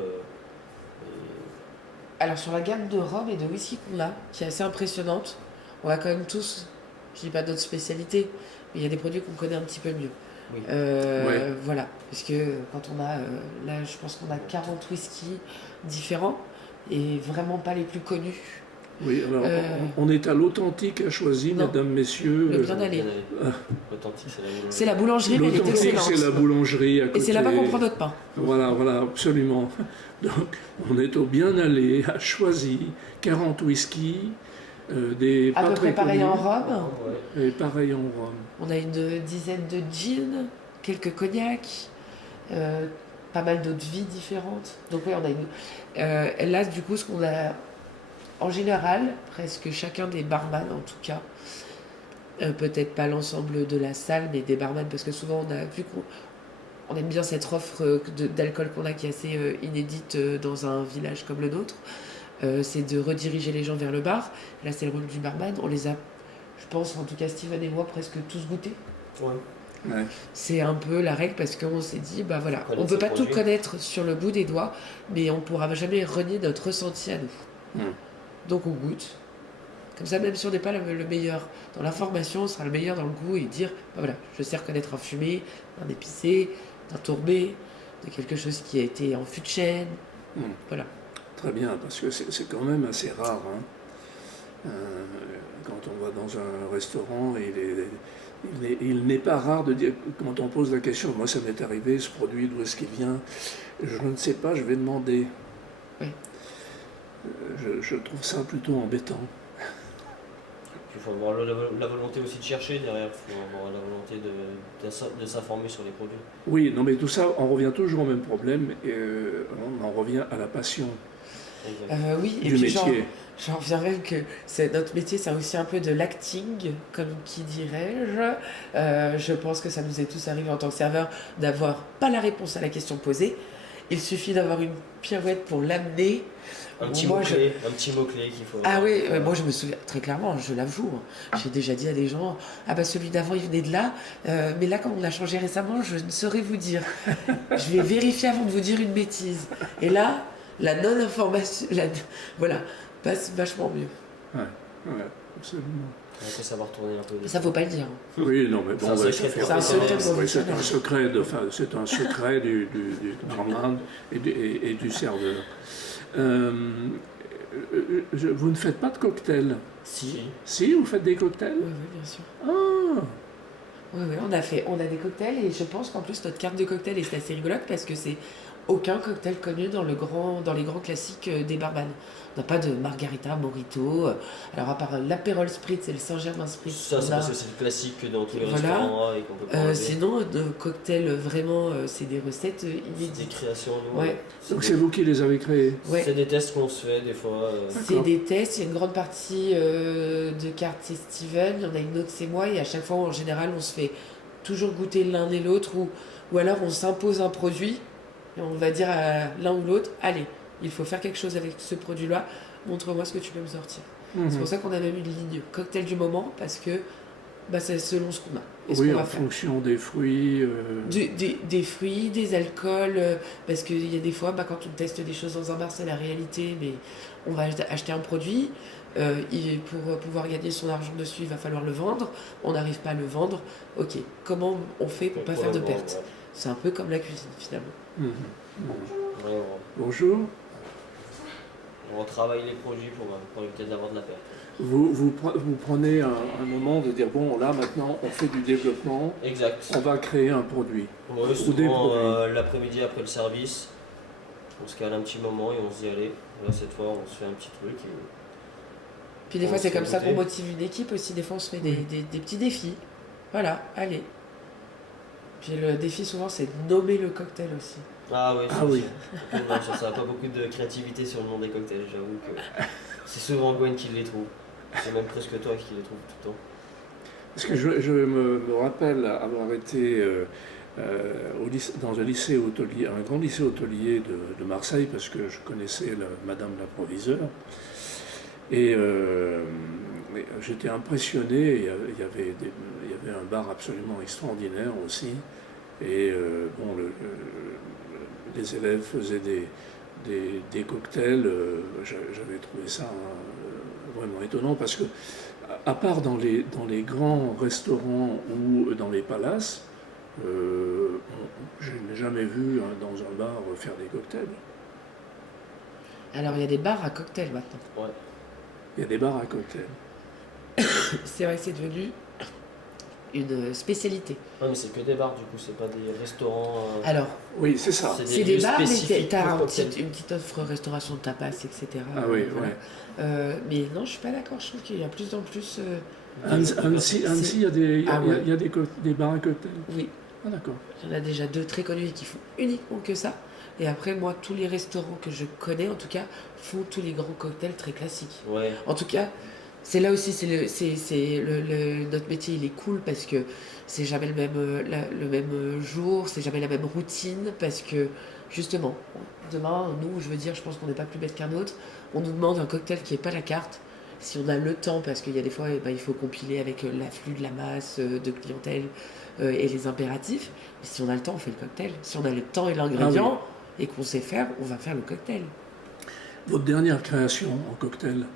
Alors sur la gamme de rhum et de whisky qu'on a, qui est assez impressionnante, on a quand même tous, je dis pas d'autres spécialités, mais il y a des produits qu'on connaît un petit peu mieux. Oui. Ouais. Voilà, parce que quand on a, là je pense qu'on a 40 whiskies différents et vraiment pas les plus connus. Oui, alors on est à l'Authentique à choisir, Non. mesdames, messieurs. Le bien aller. L'authentique, c'est la boulangerie. C'est la boulangerie, mais elle est L'Authentique, excellente. c'est la boulangerie à côté. Et c'est là-bas qu'on prend notre pain. Voilà, absolument. Donc, on est au bien aller à Choisy, 40 whisky, des À pas peu très près pareil connus, en rhum. Ouais. et pareil en rhum. On a une dizaine de gins, quelques cognacs, pas mal d'eau de vie différentes. Donc oui, on a une... là, du coup, ce qu'on a... En général, presque chacun des barman, en tout cas, peut-être pas l'ensemble de la salle, mais des barman, parce que souvent, vu qu'on aime bien cette offre d'alcool qu'on a qui est assez inédite dans un village comme le nôtre, c'est de rediriger les gens vers le bar. Là, c'est le rôle du barman. On les a, je pense, en tout cas Steven et moi, presque tous goûtés. Ouais. Ouais. C'est un peu la règle parce qu'on s'est dit, voilà, on ne Connaître peut ses pas tout produits. connaître sur le bout des doigts, mais on ne pourra jamais renier notre ressenti à nous. Donc on goûte. Comme ça, même si on n'est pas le meilleur dans l'information, on sera le meilleur dans le goût et dire, voilà, je sais reconnaître un fumé, un épicé, d'un tourbé, de quelque chose qui a été en fût de chêne. Voilà. Très bien, parce que c'est quand même assez rare. Quand on va dans un restaurant, il n'est pas rare de dire, quand on pose la question, moi ça m'est arrivé, ce produit, d'où est-ce qu'il vient? Je ne sais pas, je vais demander. Oui. Je trouve ça plutôt embêtant. Il faut avoir la volonté aussi de chercher derrière, il faut avoir la volonté de s'informer sur les produits. Oui, non mais tout ça, on revient toujours au même problème, et on en revient à la passion Oui, et du puis métier. j'en reviens même que notre métier, c'est aussi un peu de l'acting, comme qui dirais-je. Je pense que ça nous est tous arrivé en tant que serveur d'avoir pas la réponse à la question posée. Il suffit d'avoir une pirouette pour l'amener. Un petit mot-clé qu'il faut... Ah oui, moi je me souviens très clairement, je l'avoue. J'ai déjà dit à des gens, ah bah celui d'avant il venait de là, mais là comme on l'a changé récemment, je ne saurais vous dire. Je vais vérifier avant de vous dire une bêtise. Et là, la non-information, voilà, passe vachement mieux. Ouais, absolument. Il faut savoir tourner un peu. Ça faut pas le dire. Oui, non, mais bon, c'est un secret c'est un secret du barman et du serveur. Vous ne faites pas de cocktails? Si, vous faites des cocktails? Oui, bien sûr. Ah. Oui, on a des cocktails et je pense qu'en plus notre carte de cocktail est assez rigolote parce que c'est aucun cocktail connu dans les grands classiques des barman. On n'a pas de margarita, mojito. Alors à part l'Aperol Spritz et le Saint-Germain Spritz. Ça, c'est parce que c'est le classique dans tous les restaurants et qu'on peut pas enlever. Sinon, de cocktails vraiment, c'est des recettes inédites. C'est des créations. Ouais. Donc c'est vous qui les avez créés? Ouais. C'est des tests qu'on se fait des fois. C'est des tests, il y a une grande partie de cartes c'est Steven, il y en a une autre c'est moi et à chaque fois en général on se fait toujours goûter l'un et l'autre ou alors on s'impose un produit et on va dire à l'un ou l'autre, allez, il faut faire quelque chose avec ce produit-là, montre-moi ce que tu peux me sortir. C'est pour ça qu'on a même une ligne cocktail du moment parce que c'est selon ce qu'on a. Et ce qu'on va fonction des fruits. Des fruits, des alcools, parce qu'il y a des fois, quand on teste des choses dans un bar, c'est la réalité, mais on va acheter un produit, pour pouvoir gagner son argent dessus, il va falloir le vendre, on n'arrive pas à le vendre, ok, comment on fait pour ne pas faire de pertes? C'est un peu comme la cuisine finalement. Bonjour. On retravaille les produits pour éviter d'avoir de la perte. Vous prenez un moment de dire, bon, là, maintenant, on fait du développement. Exact. On va créer un produit. Ouais, souvent, l'après-midi, après le service, on se cale un petit moment et on se dit, allez, là, cette fois, on se fait un petit truc. Puis des fois, c'est comme ça qu'on motive une équipe aussi. Des fois, on se fait des petits défis. Voilà, allez. Puis le défi, souvent, c'est de nommer le cocktail aussi. Ah oui, oui. Ça n'a pas beaucoup de créativité sur le nom des cocktails, j'avoue que c'est souvent Gwen qui les trouve. C'est même presque toi qui les trouve tout le temps. Parce que je me rappelle avoir été dans un lycée hôtelier, un grand lycée hôtelier de Marseille, parce que je connaissais madame la proviseure. Et j'étais impressionné, il y avait un bar absolument extraordinaire aussi. Et les élèves faisaient des cocktails, j'avais trouvé ça vraiment étonnant parce que, à part dans les grands restaurants ou dans les palaces, je n'ai jamais vu dans un bar faire des cocktails. Alors il y a des bars à cocktails maintenant. Ouais. Il y a des bars à cocktails. C'est vrai que c'est devenu une spécialité. Ouais, mais c'est que des bars du coup, c'est pas des restaurants. Alors, oui, c'est ça. C'est des bars, mais t'as une petite offre restauration de tapas, etc. Ah oui, voilà. Mais non, je suis pas d'accord, je trouve qu'il y a plus en plus. Annecy, il y a des bars à cocktails. Oui. Ah d'accord. Il y en a déjà 2 très connus qui font uniquement que ça. Et après, moi, tous les restaurants que je connais, en tout cas, font tous les grands cocktails très classiques. Ouais. En tout cas, c'est là aussi, notre métier, il est cool parce que c'est jamais le même jour, c'est jamais la même routine parce que, justement, demain, nous, je veux dire, je pense qu'on n'est pas plus bête qu'un autre. On nous demande un cocktail qui n'est pas la carte. Si on a le temps, parce qu'il y a des fois, il faut compiler avec l'afflux de la masse de clientèle et les impératifs. Mais si on a le temps, on fait le cocktail. Si on a le temps et l'ingrédient et qu'on sait faire, on va faire le cocktail. Votre dernière création en cocktail?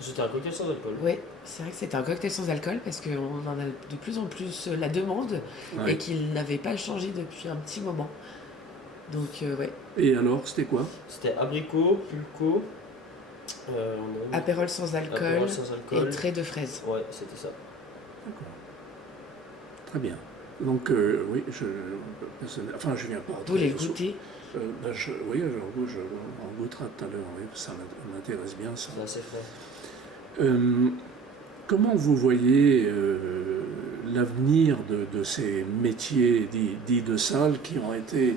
C'était un cocktail sans alcool. Oui, c'est vrai que c'était un cocktail sans alcool parce qu'on en a de plus en plus la demande et qu'il n'avait pas changé depuis un petit moment. Donc, ouais. Et alors, c'était quoi? C'était abricot, pulco, Apérol sans alcool et trait de fraise. Ouais, c'était ça. D'accord. Très bien. Donc, oui, je viens pas. Vous voulez le goûter? Oui, on goûtera tout à l'heure, oui, ça m'intéresse bien ça. C'est assez frais. comment vous voyez l'avenir de ces métiers dits de salle qui ont été,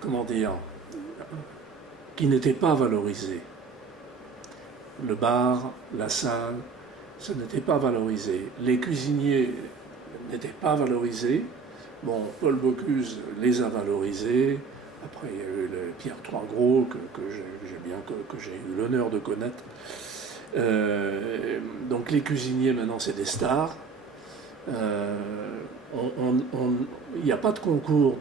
comment dire, qui n'étaient pas valorisés? Le bar, la salle, ça n'était pas valorisé. Les cuisiniers n'étaient pas valorisés. Bon, Paul Bocuse les a valorisés. Après, il y a eu Pierre Troisgros, que j'ai eu l'honneur de connaître. Donc les cuisiniers, maintenant, c'est des stars. Il n'y a pas de concours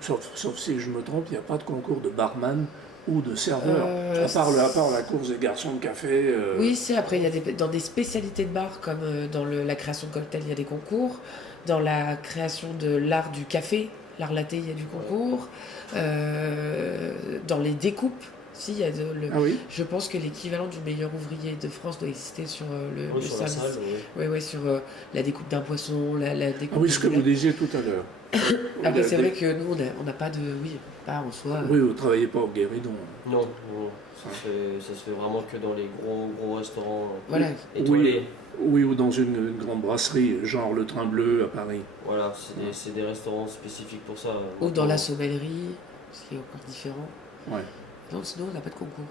sauf si je me trompe, il n'y a pas de concours de barman ou de serveur, à part la course des garçons de café. Oui, c'est après, il y a dans des spécialités de bar, comme dans la création de cocktails, il y a des concours. Dans la création de l'art du café, l'art latte, il y a du concours. Dans les découpes, si, il y a Ah oui. je pense que l'équivalent du meilleur ouvrier de France doit exister sur le sur la service. salle, Oui, sur la découpe d'un poisson, la découpe. Ah oui, ce que vous disiez tout à l'heure. Après, c'est vrai que nous, on n'a pas de. Oui, pas en soi. Oui, vous ne travaillez pas au Guéridon. Non. Ça se fait vraiment que dans les gros restaurants Voilà. étoilés. Oui, ou dans une grande brasserie, genre le Train Bleu à Paris. Voilà, c'est des restaurants spécifiques pour ça. Ou dans la sommellerie, ce qui est encore différent. Ouais. Non, sinon, on n'a pas de concours.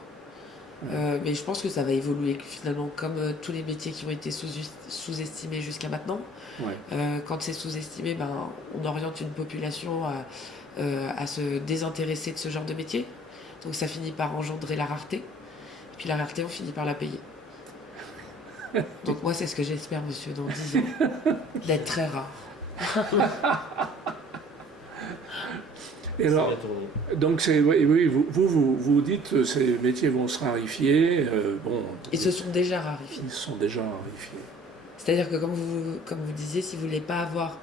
Mais je pense que ça va évoluer finalement, comme tous les métiers qui ont été sous-estimés jusqu'à maintenant. Ouais. Quand c'est sous-estimé, on oriente une population à se désintéresser de ce genre de métier. Donc ça finit par engendrer la rareté. Et puis la rareté, on finit par la payer. Donc moi, c'est ce que j'espère, monsieur, dans 10 ans, d'être très rare. Et alors, donc oui, vous dites que ces métiers vont se raréfier. Ils se sont déjà raréfiés. Ils se sont déjà raréfiés. C'est-à-dire que comme vous disiez, si vous ne voulez pas avoir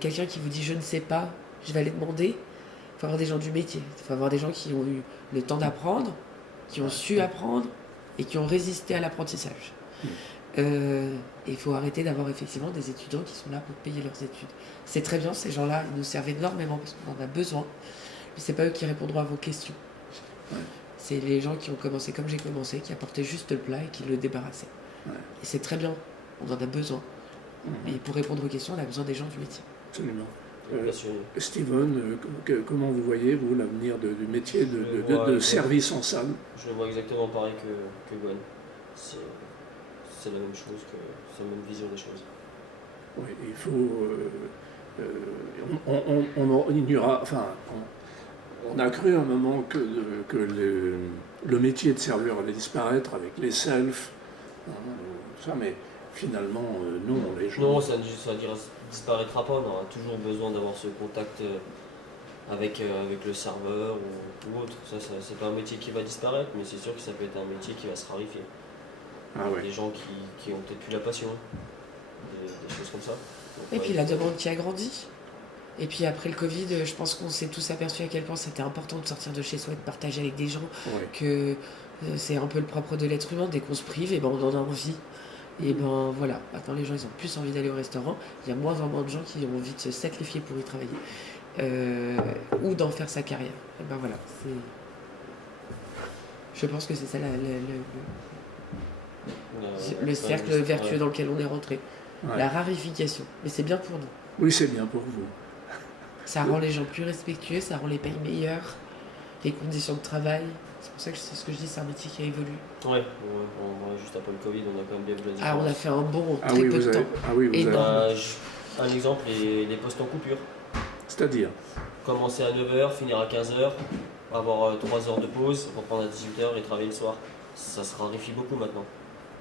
quelqu'un qui vous dit je ne sais pas, je vais aller demander, il faut avoir des gens du métier. Il faut avoir des gens qui ont eu le temps d'apprendre, qui ont su apprendre et qui ont résisté à l'apprentissage. Il faut arrêter d'avoir effectivement des étudiants qui sont là pour payer leurs études. C'est très bien, ces gens-là, ils nous servent énormément parce qu'on en a besoin, mais c'est pas eux qui répondront à vos questions. C'est les gens qui ont commencé comme j'ai commencé, qui apportaient juste le plat et qui le débarrassaient. Et c'est très bien, on en a besoin. Mais pour répondre aux questions, on a besoin des gens du métier. Absolument. Steven, comment vous voyez, vous, l'avenir du métier de service en salle? Je le vois exactement pareil que Gwen. C'est la même chose, c'est la même vision des choses. Oui, il faut... on a cru à un moment que le métier de serveur allait disparaître avec les selfs, ça, mais finalement, non, les gens... Non, ça ne disparaîtra pas, on aura toujours besoin d'avoir ce contact avec le serveur ou autre. Ça, c'est pas un métier qui va disparaître, mais c'est sûr que ça peut être un métier qui va se raréfier. Ah ouais. Des gens qui ont peut-être plus la passion, des choses comme ça. Donc, et puis la demande qui a grandi. Et puis après le Covid, je pense qu'on s'est tous aperçus à quel point c'était important de sortir de chez soi et de partager avec des gens, que c'est un peu le propre de l'être humain, dès qu'on se prive, et on en a envie. Et voilà, maintenant les gens ils ont plus envie d'aller au restaurant, il y a moins en moins de gens qui ont envie de se sacrifier pour y travailler, ou d'en faire sa carrière. Et voilà, je pense que c'est ça le cercle vertueux dans lequel on est rentré. La rarification. Mais c'est bien pour nous. Oui, c'est bien pour vous. Ça rend les gens plus respectueux, ça rend les payes meilleures, les conditions de travail. C'est pour ça que c'est ce que je dis, c'est un métier qui a évolué. Ouais, juste après le Covid, on a quand même bien vu la différence. On a fait un bond en très peu de temps. Un exemple, les postes en coupure. C'est-à-dire commencer à 9h, finir à 15h, avoir 3 heures de pause, reprendre à 18h et travailler le soir. Ça se raréfie beaucoup maintenant.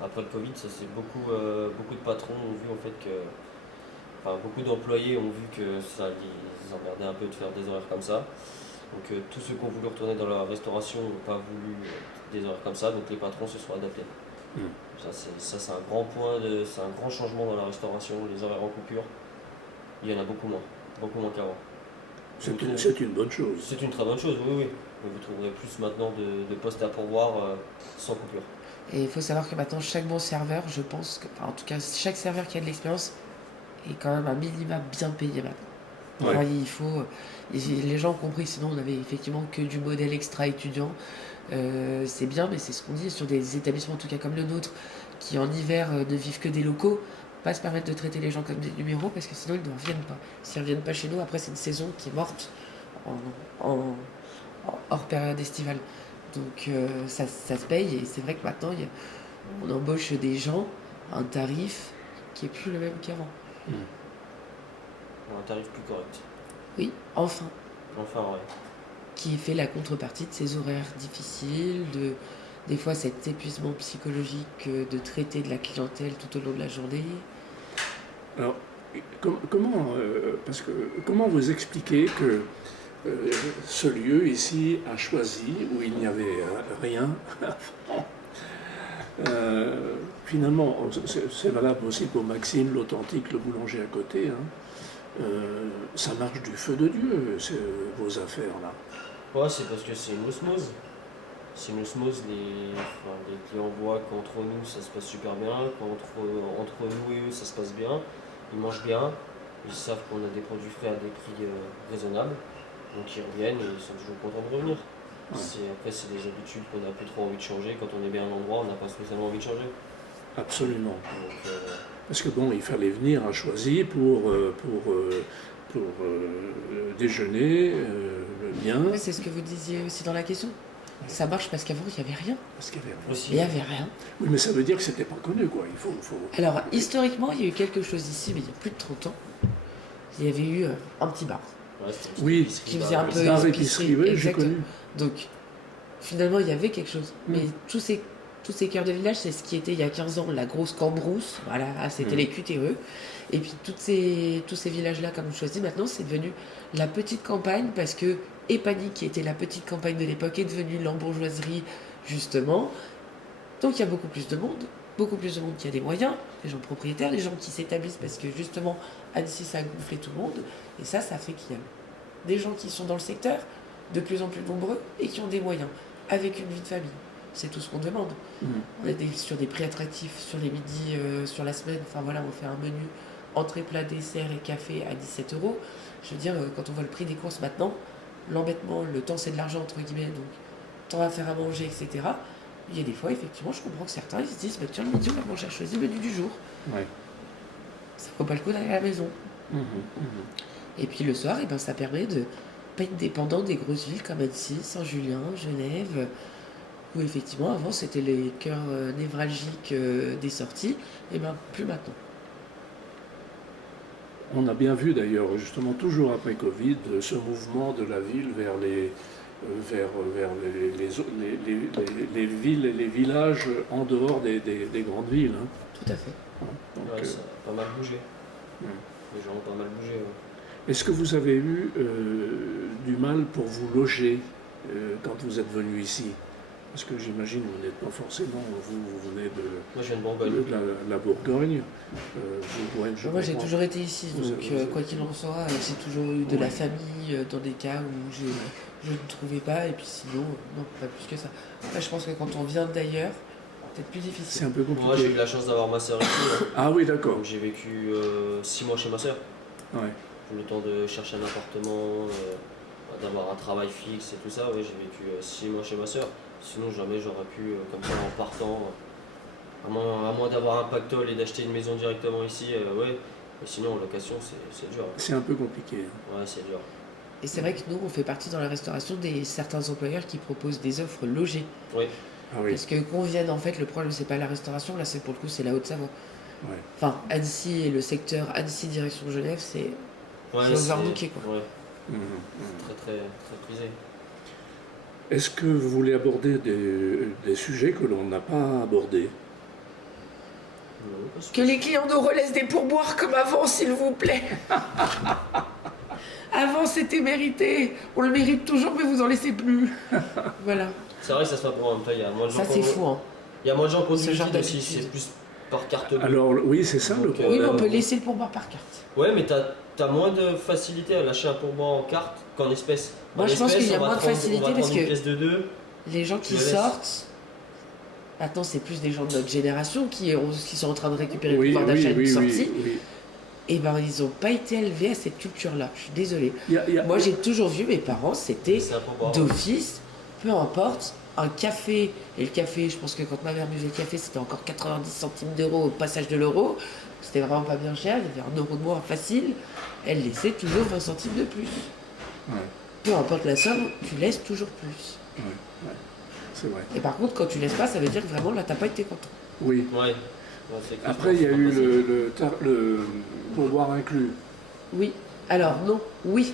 Après le Covid, beaucoup de patrons ont vu en fait que... Enfin, beaucoup d'employés ont vu que ça les emmerdait un peu de faire des horaires comme ça. Donc tous ceux qui ont voulu retourner dans la restauration n'ont pas voulu des horaires comme ça, donc les patrons se sont adaptés. Ça c'est un grand c'est un grand changement dans la restauration, les horaires en coupure. Il y en a beaucoup moins qu'avant. C'est une bonne chose. C'est une très bonne chose, oui. Vous trouverez plus maintenant de postes à pourvoir sans coupure. Et il faut savoir que maintenant, chaque bon serveur, je pense que, en tout cas, chaque serveur qui a de l'expérience est quand même un minimum bien payé maintenant. Ouais. Enfin, les gens ont compris, sinon on avait effectivement que du modèle extra étudiant. c'est bien, mais c'est ce qu'on dit sur des établissements, en tout cas comme le nôtre, qui en hiver ne vivent que des locaux, pas se permettre de traiter les gens comme des numéros, parce que sinon ils ne reviennent pas. S'ils ne reviennent pas chez nous, après c'est une saison qui est morte hors période estivale. Donc ça se paye, et c'est vrai que maintenant on embauche des gens à un tarif qui est plus le même qu'avant. Un tarif plus correct. Oui, enfin. Enfin, ouais. Qui fait la contrepartie de ces horaires difficiles, des fois cet épuisement psychologique de traiter de la clientèle tout au long de la journée. Alors, comment vous expliquez que ce lieu ici a choisi, où il n'y avait rien, finalement, c'est valable aussi pour Maxime, l'authentique, le boulanger à côté, hein, ça marche du feu de Dieu, vos affaires là. Ouais, c'est parce que c'est une osmose. C'est une osmose, les clients voient qu'entre nous ça se passe super bien, qu'entre nous et eux ça se passe bien, ils mangent bien, ils savent qu'on a des produits frais à des prix raisonnables, donc ils reviennent et ils sont toujours contents de revenir. Ouais. Après c'est des habitudes qu'on n'a plus trop envie de changer, quand on est bien à un endroit on n'a pas spécialement envie de changer. Absolument. Donc, parce que bon, il fallait venir à Choisy pour déjeuner, le bien. Oui, c'est ce que vous disiez aussi dans la question. Ça marche parce qu'avant, il n'y avait rien. Parce qu'il y avait rien. Il n'y avait rien. Oui, mais ça veut dire que c'était pas connu, quoi. Il faut... Alors, historiquement, il y a eu quelque chose ici, mais il y a plus de 30 ans. Il y avait eu un petit bar. Ouais, oui, qui faisait un peu épicerie, oui, j'ai connu. Donc, finalement, il y avait quelque chose. Mais tous ces cœurs de village, c'est ce qui était il y a 15 ans la grosse Cambrousse. Voilà, c'était les QTE. Et puis, tous ces villages-là, comme Choisy, maintenant, c'est devenu la petite campagne parce que Épagny, qui était la petite campagne de l'époque, est devenue l'embourgeoiserie, justement. Donc, il y a beaucoup plus de monde qui a des moyens, des gens propriétaires, des gens qui s'établissent parce que, justement, Annecy, ça a gonflé tout le monde. Et ça fait qu'il y a des gens qui sont dans le secteur, de plus en plus nombreux, et qui ont des moyens, avec une vie de famille. C'est tout ce qu'on demande. On est sur des prix attractifs, sur les midis, sur la semaine. Enfin, voilà, on fait un menu entrée, plat, dessert et café à 17 €. Je veux dire, quand on voit le prix des courses maintenant, l'embêtement, le temps c'est de l'argent entre guillemets, donc temps à faire à manger, etc. Il y a des fois, effectivement, je comprends que certains ils se disent, bah, tiens, le midi on va manger à Choisy le menu du jour. Ouais. Ça vaut pas le coup d'aller à la maison. Et puis le soir, ça permet de pas être dépendant des grosses villes comme Annecy, Saint-Julien, Genève, où effectivement avant c'était les cœurs névralgiques des sorties, et plus maintenant. On a bien vu d'ailleurs, justement, toujours après Covid, ce mouvement de la ville vers les villes et les villages en dehors des grandes villes. Hein. Tout à fait. Donc, ouais, ça a pas mal bougé. Les gens ont pas mal bougé. Ouais. Est-ce que vous avez eu du mal pour vous loger quand vous êtes venu ici? Parce que j'imagine que vous n'êtes pas forcément, vous venez de, moi, je viens de Bourgogne. La Bourgogne. Moi j'ai toujours été ici, donc quoi qu'il en soit, j'ai toujours eu de la famille dans des cas où je ne trouvais pas, et puis sinon, non, pas plus que ça. Après, je pense que quand on vient d'ailleurs, c'est peut-être plus difficile. C'est un peu compliqué. Moi j'ai eu la chance d'avoir ma sœur ici. Hein. Ah oui, d'accord. Donc j'ai vécu 6 mois chez ma sœur. Ouais. Le temps de chercher un appartement, d'avoir un travail fixe et tout ça, ouais, j'ai vécu 6 mois chez ma sœur. Sinon jamais j'aurais pu, comme ça en partant, à moins d'avoir un pactole et d'acheter une maison directement ici, ouais. Et sinon en location c'est dur. C'est un peu compliqué. Ouais, c'est dur. Et c'est vrai que nous, on fait partie dans la restauration des certains employeurs qui proposent des offres logées. Oui. Ah oui. Parce que qu'on vienne, en fait, le problème c'est pas la restauration, là c'est pour le coup c'est la Haute-Savoie. Ouais. Enfin, Annecy et le secteur Annecy direction Genève, c'est overbooké quoi. Ouais. C'est très prisé. Est-ce que vous voulez aborder des sujets que l'on n'a pas abordés? Non, Que les clients nous relaissent des pourboires comme avant, s'il vous plaît. Avant, c'était mérité. On le mérite toujours, mais vous en laissez plus. Voilà. C'est vrai que ça se fait pour en même temps. Il y a moins de gens. Ça, c'est fou, hein. Il y a moins de gens qu'on Ce genre aussi. d'habitude. C'est plus par carte bleue. Alors, oui, c'est ça le Donc, problème. Oui, mais on peut laisser le pourboire par carte. Ouais, mais t'as moins de facilité à lâcher un pourboire en carte qu'en espèces. Moi, je pense qu'il y a moins de facilité parce que une pièce de 2. les gens qui sortent, maintenant, c'est plus des gens de notre génération qui sont en train de récupérer le pouvoir d'achat d'une sortie. Oui. Et ben, ils n'ont pas été élevés à cette culture-là. Je suis désolée. Moi, j'ai toujours vu mes parents, c'était d'office, peu importe, un café, et le café, je pense que quand ma mère buvait le café, c'était encore 90 centimes d'euros au passage de l'euro, c'était vraiment pas bien cher, il y avait 1 € de moins facile, elle laissait toujours 20 centimes de plus. Ouais. Peu importe la somme, tu laisses toujours plus. Ouais, ouais. C'est vrai. Et par contre, quand tu laisses pas, ça veut dire que vraiment là, t'as pas été content. Oui. Ouais. Ouais, c'est clair, Après, il y a c'est eu pas facile. le pourboire inclus. Oui. Alors, non. Oui.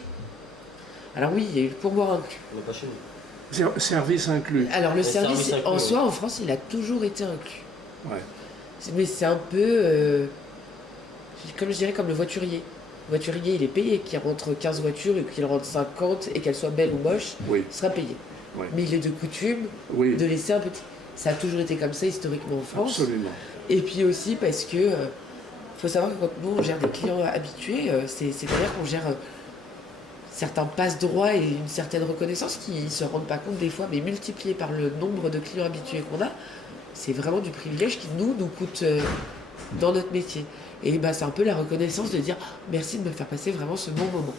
Alors oui, il y a eu le pourboire inclus. On n'est pas chez nous. Service inclus. Alors le Le service, service inclus, en ouais. soi, en France, il a toujours été inclus. Ouais. Mais c'est un peu, comme je dirais, comme le voiturier. Le voiturier, il est payé, qu'il rentre 15 voitures et qu'il rentre 50 et qu'elles soient belles ou moches, Oui. il sera payé. Ouais. Mais il est de coutume Oui. de laisser un petit... Ça a toujours été comme ça historiquement en France. Absolument. Et puis aussi parce que, faut savoir que quand nous, on gère des clients habitués, c'est-à-dire qu'on gère certains passe-droits et une certaine reconnaissance qui ne se rendent pas compte des fois, mais multiplié par le nombre de clients habitués qu'on a, c'est vraiment du privilège qui nous coûte dans notre métier. Et bah, c'est un peu la reconnaissance de dire merci de me faire passer vraiment ce bon moment.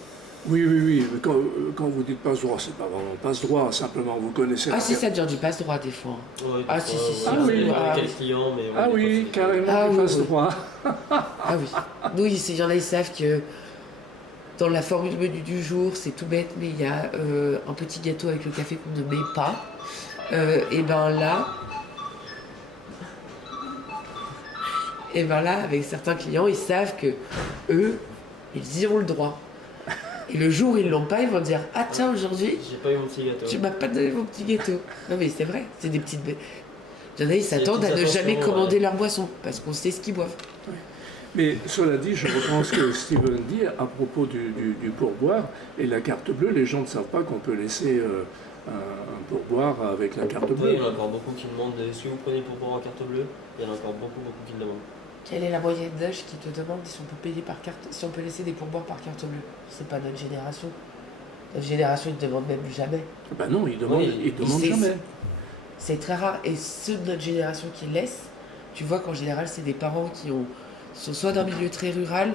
Oui, oui, oui. Mais quand vous dites passe-droit, c'est pas vraiment passe-droit, simplement vous connaissez Ah la si, ça devient du passe-droit des fois. Ouais, Ah, des si, fois, si, si. ouais, Ah oui. avec Ah, quel oui. client, mais ouais, Ah des fois, oui, c'est- carrément Ah du oui, passe-droit. Ah oui. Nous, il y en a, ils savent que dans la formule menu du jour, c'est tout bête, mais il y a un petit gâteau avec le café qu'on ne met pas. Et ben là... Et ben là, avec certains clients, ils savent que eux, ils y ont le droit. Et le jour où ils l'ont pas, ils vont dire ah tiens aujourd'hui, J'ai pas eu mon petit gâteau. tu m'as pas donné mon petit gâteau. Non mais c'est vrai, c'est des petites bêtes. Il y en a, ils C'est des s'attendent à ne petites jamais attentions, commander ouais. leur boisson parce qu'on sait ce qu'ils boivent. Mais cela dit, je reprends ce que Steven dit à propos du pourboire et la carte bleue. Les gens ne savent pas qu'on peut laisser un pourboire avec la carte Ouais, bleue. il y en a encore beaucoup qui demandent est-ce que vous prenez pour boire en carte bleue. Il y en a encore beaucoup qui le demandent. Quelle est la moyenne d'âge qui te demande si on peut payer par carte, si on peut laisser des pourboires par carte bleue? C'est pas notre génération. Notre génération, ils ne demandent même jamais. Ben non, ils demandent, Oui, ils demandent c'est- jamais. C'est très rare. Et ceux de notre génération qui laissent, tu vois qu'en général, c'est des parents qui sont soit d'un milieu très rural,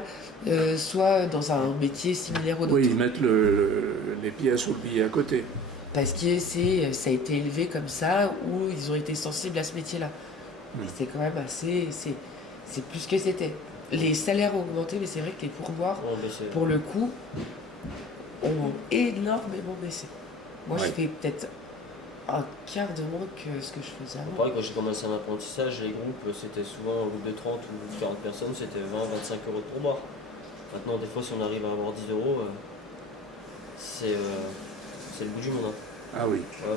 soit dans un métier similaire au nôtre. Oui, ils mettent les pièces ou le billet à côté. Parce que ça a été élevé comme ça, où ils ont été sensibles à ce métier-là. Mais c'est quand même assez... C'est plus que c'était. Les salaires ont augmenté, mais c'est vrai que les pourboires, Ouais, mais c'est- pour le coup, ont énormément baissé. Moi, je Ouais. fais peut-être un quart de moins que ce que je faisais avant. Pareil, quand j'ai commencé un apprentissage, les groupes, c'était souvent au groupe de 30 ou 40 personnes, c'était 20-25 euros de pourboire. Maintenant, des fois, si on arrive à avoir 10 euros, c'est le bout du monde. Hein. Ah oui. Ouais,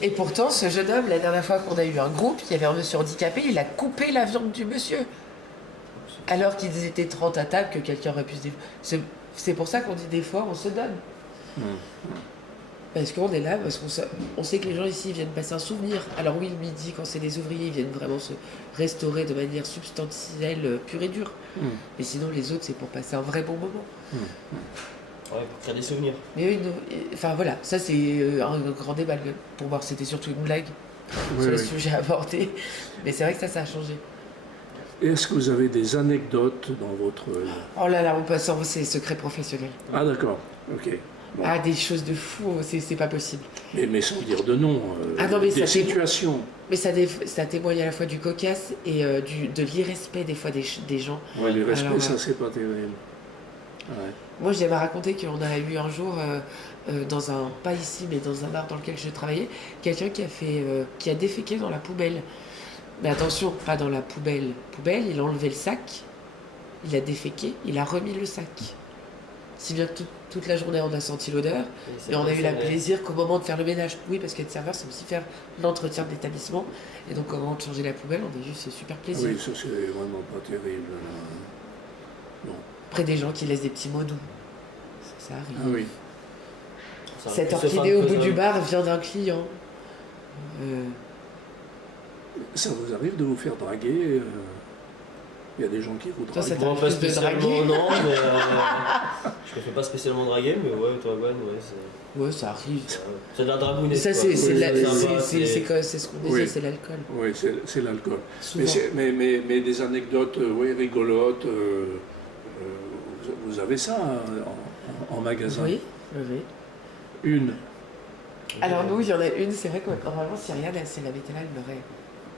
c'est- Et pourtant, ce jeune homme, la dernière fois qu'on a eu un groupe, il y avait un monsieur handicapé, il a coupé la viande du monsieur. Alors qu'ils étaient 30 à table, que quelqu'un aurait pu se défendre. C'est pour ça qu'on dit des fois, on se donne. Parce qu'on est là, parce on sait que les gens ici viennent passer un souvenir. Alors oui, le midi, quand c'est des ouvriers, ils viennent vraiment se restaurer de manière substantielle, pure et dure. Mais sinon, les autres, c'est pour passer un vrai bon moment. Ouais, pour créer des souvenirs. Mais oui, enfin voilà, ça c'est un grand débat. Pour voir, c'était surtout une blague Oui, sur le oui. sujet abordé. Mais c'est vrai que ça a changé. Et est-ce que vous avez des anecdotes dans votre... Oh là là, on passe en c'est secret professionnel. Ah d'accord, ok. Bon. Ah, des choses de fou, c'est pas possible. Mais sans dire de nom, Ah non, mais des ça fait- situations. Mais ça témoigne à la fois du cocasse et de l'irrespect des fois des gens. Ouais, les respects, Alors, ça c'est pas terrible. Ouais. Moi, j'aime à raconter qu'on a eu un jour, dans un, pas ici, mais dans un bar dans lequel je travaillais, quelqu'un qui a déféqué dans la poubelle. Mais attention, pas dans la poubelle. Poubelle, il a enlevé le sac, il a déféqué, il a remis le sac. Si bien que toute la journée, on a senti l'odeur, c'est et on a eu le personnel. plaisir qu'au moment de faire le ménage. Oui, parce qu'être serveur, c'est aussi faire l'entretien de l'établissement. Et donc, au moment de changer la poubelle, on a eu ce super plaisir. Oui, ça c'est vraiment pas terrible. Bon. Après, des gens qui laissent des petits mots doux. Ça arrive. Ah oui. Ça aurait Cette pu se orchidée faire au bout que du ça. bar vient d'un client. Ça vous arrive de vous faire draguer il y a des gens qui vous Toi, ça draguent. t'arrive Moi, pas plus de spécialement, draguer. non, mais je me fais pas spécialement draguer, mais ouais, toi, Gwen, ouais, c'est. Ouais, ça arrive. C'est de la dragounette. Ça, quoi. c'est Oui, la- c'est sympa, c'est ce qu'on disait, Oui. c'est l'alcool. Oui, c'est l'alcool. Souvent. Mais des anecdotes oui, rigolotes, vous avez ça en magasin? Oui, oui, oui. Une. Alors nous, il y en a une, c'est vrai que normalement, si Ariane, si elle avait été là,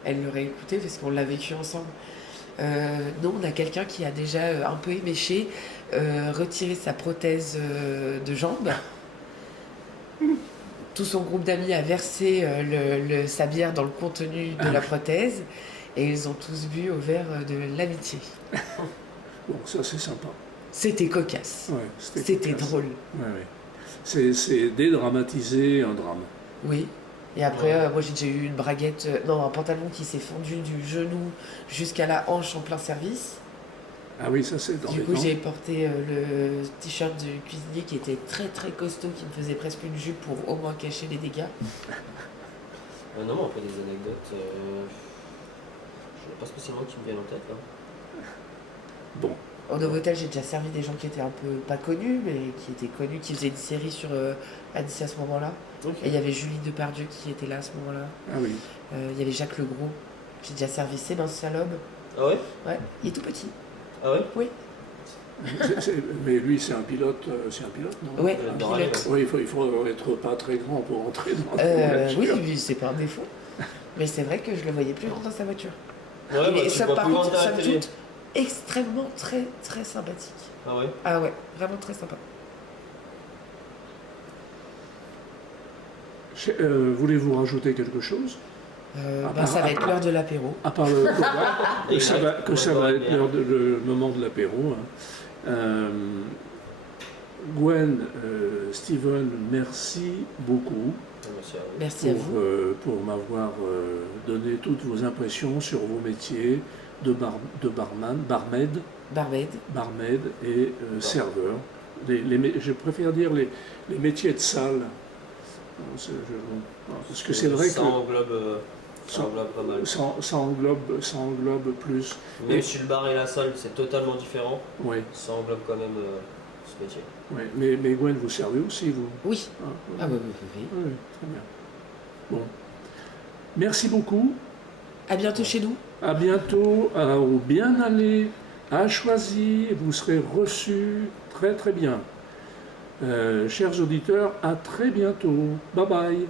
elle l'aurait écouté parce qu'on l'a vécu ensemble. Nous, on a quelqu'un qui a déjà un peu éméché, retiré sa prothèse de jambe. Tout son groupe d'amis a versé sa bière dans le contenu de la prothèse et ils ont tous bu au verre de l'amitié. Bon, ça c'est sympa. C'était cocasse. Ouais, C'était cocasse. drôle. Ouais, ouais. C'est dédramatiser un drame. Oui. Et après, moi j'ai déjà eu une braguette, non, un pantalon qui s'est fendu du genou jusqu'à la hanche en plein service. Ah oui, ça c'est Du coup, j'ai porté le t-shirt du cuisinier qui était très très costaud, qui me faisait presque une jupe pour au moins cacher les dégâts. Non, mais après des anecdotes, je n'ai pas spécialement qui me viennent en tête là. Bon. Au Novotel, j'ai déjà servi des gens qui étaient un peu pas connus, mais qui étaient connus, qui faisaient une série sur Annecy à ce moment-là. Okay. Et il y avait Julie Depardieu qui était là à ce moment-là. Ah oui. Il y avait Jacques Legros. J'ai déjà servi Sébastien Loeb. Ah ouais? Ouais, il est tout petit. Ah ouais? Oui. Mais lui, c'est un pilote, non? Ouais, un pilote. Oui, il faut être pas très grand pour entrer dans Oui, c'est pas un défaut. Mais c'est vrai que je le voyais plus grand dans sa voiture. Ouais, bah, Et tu ça, vois par plus contre, loin à la somme télé. toute, extrêmement très très sympathique. Ah ouais? Ah ouais, vraiment très sympa. Voulez-vous rajouter quelque chose? Ça va être l'heure de l'apéro. À part que ça va être le moment de l'apéro. Hein. Gwen, Steven, merci beaucoup. Merci à vous. Merci à vous. Pour m'avoir donné toutes vos impressions sur vos métiers de barman, barmaid et serveur. Je préfère dire les métiers de salle. Parce que c'est vrai ça que englobe pas mal. ça englobe plus. Même si le bar et la salle c'est totalement différent, Oui. ça englobe quand même ce métier. Oui. Mais Gwen, vous servez aussi, vous? Oui. Ah, Ah oui. oui, très bien. Bon. Merci beaucoup. À bientôt chez nous. À bientôt. Au Bien Aller, à Choisy. Vous serez reçus très très bien. Chers auditeurs, à très bientôt. Bye bye.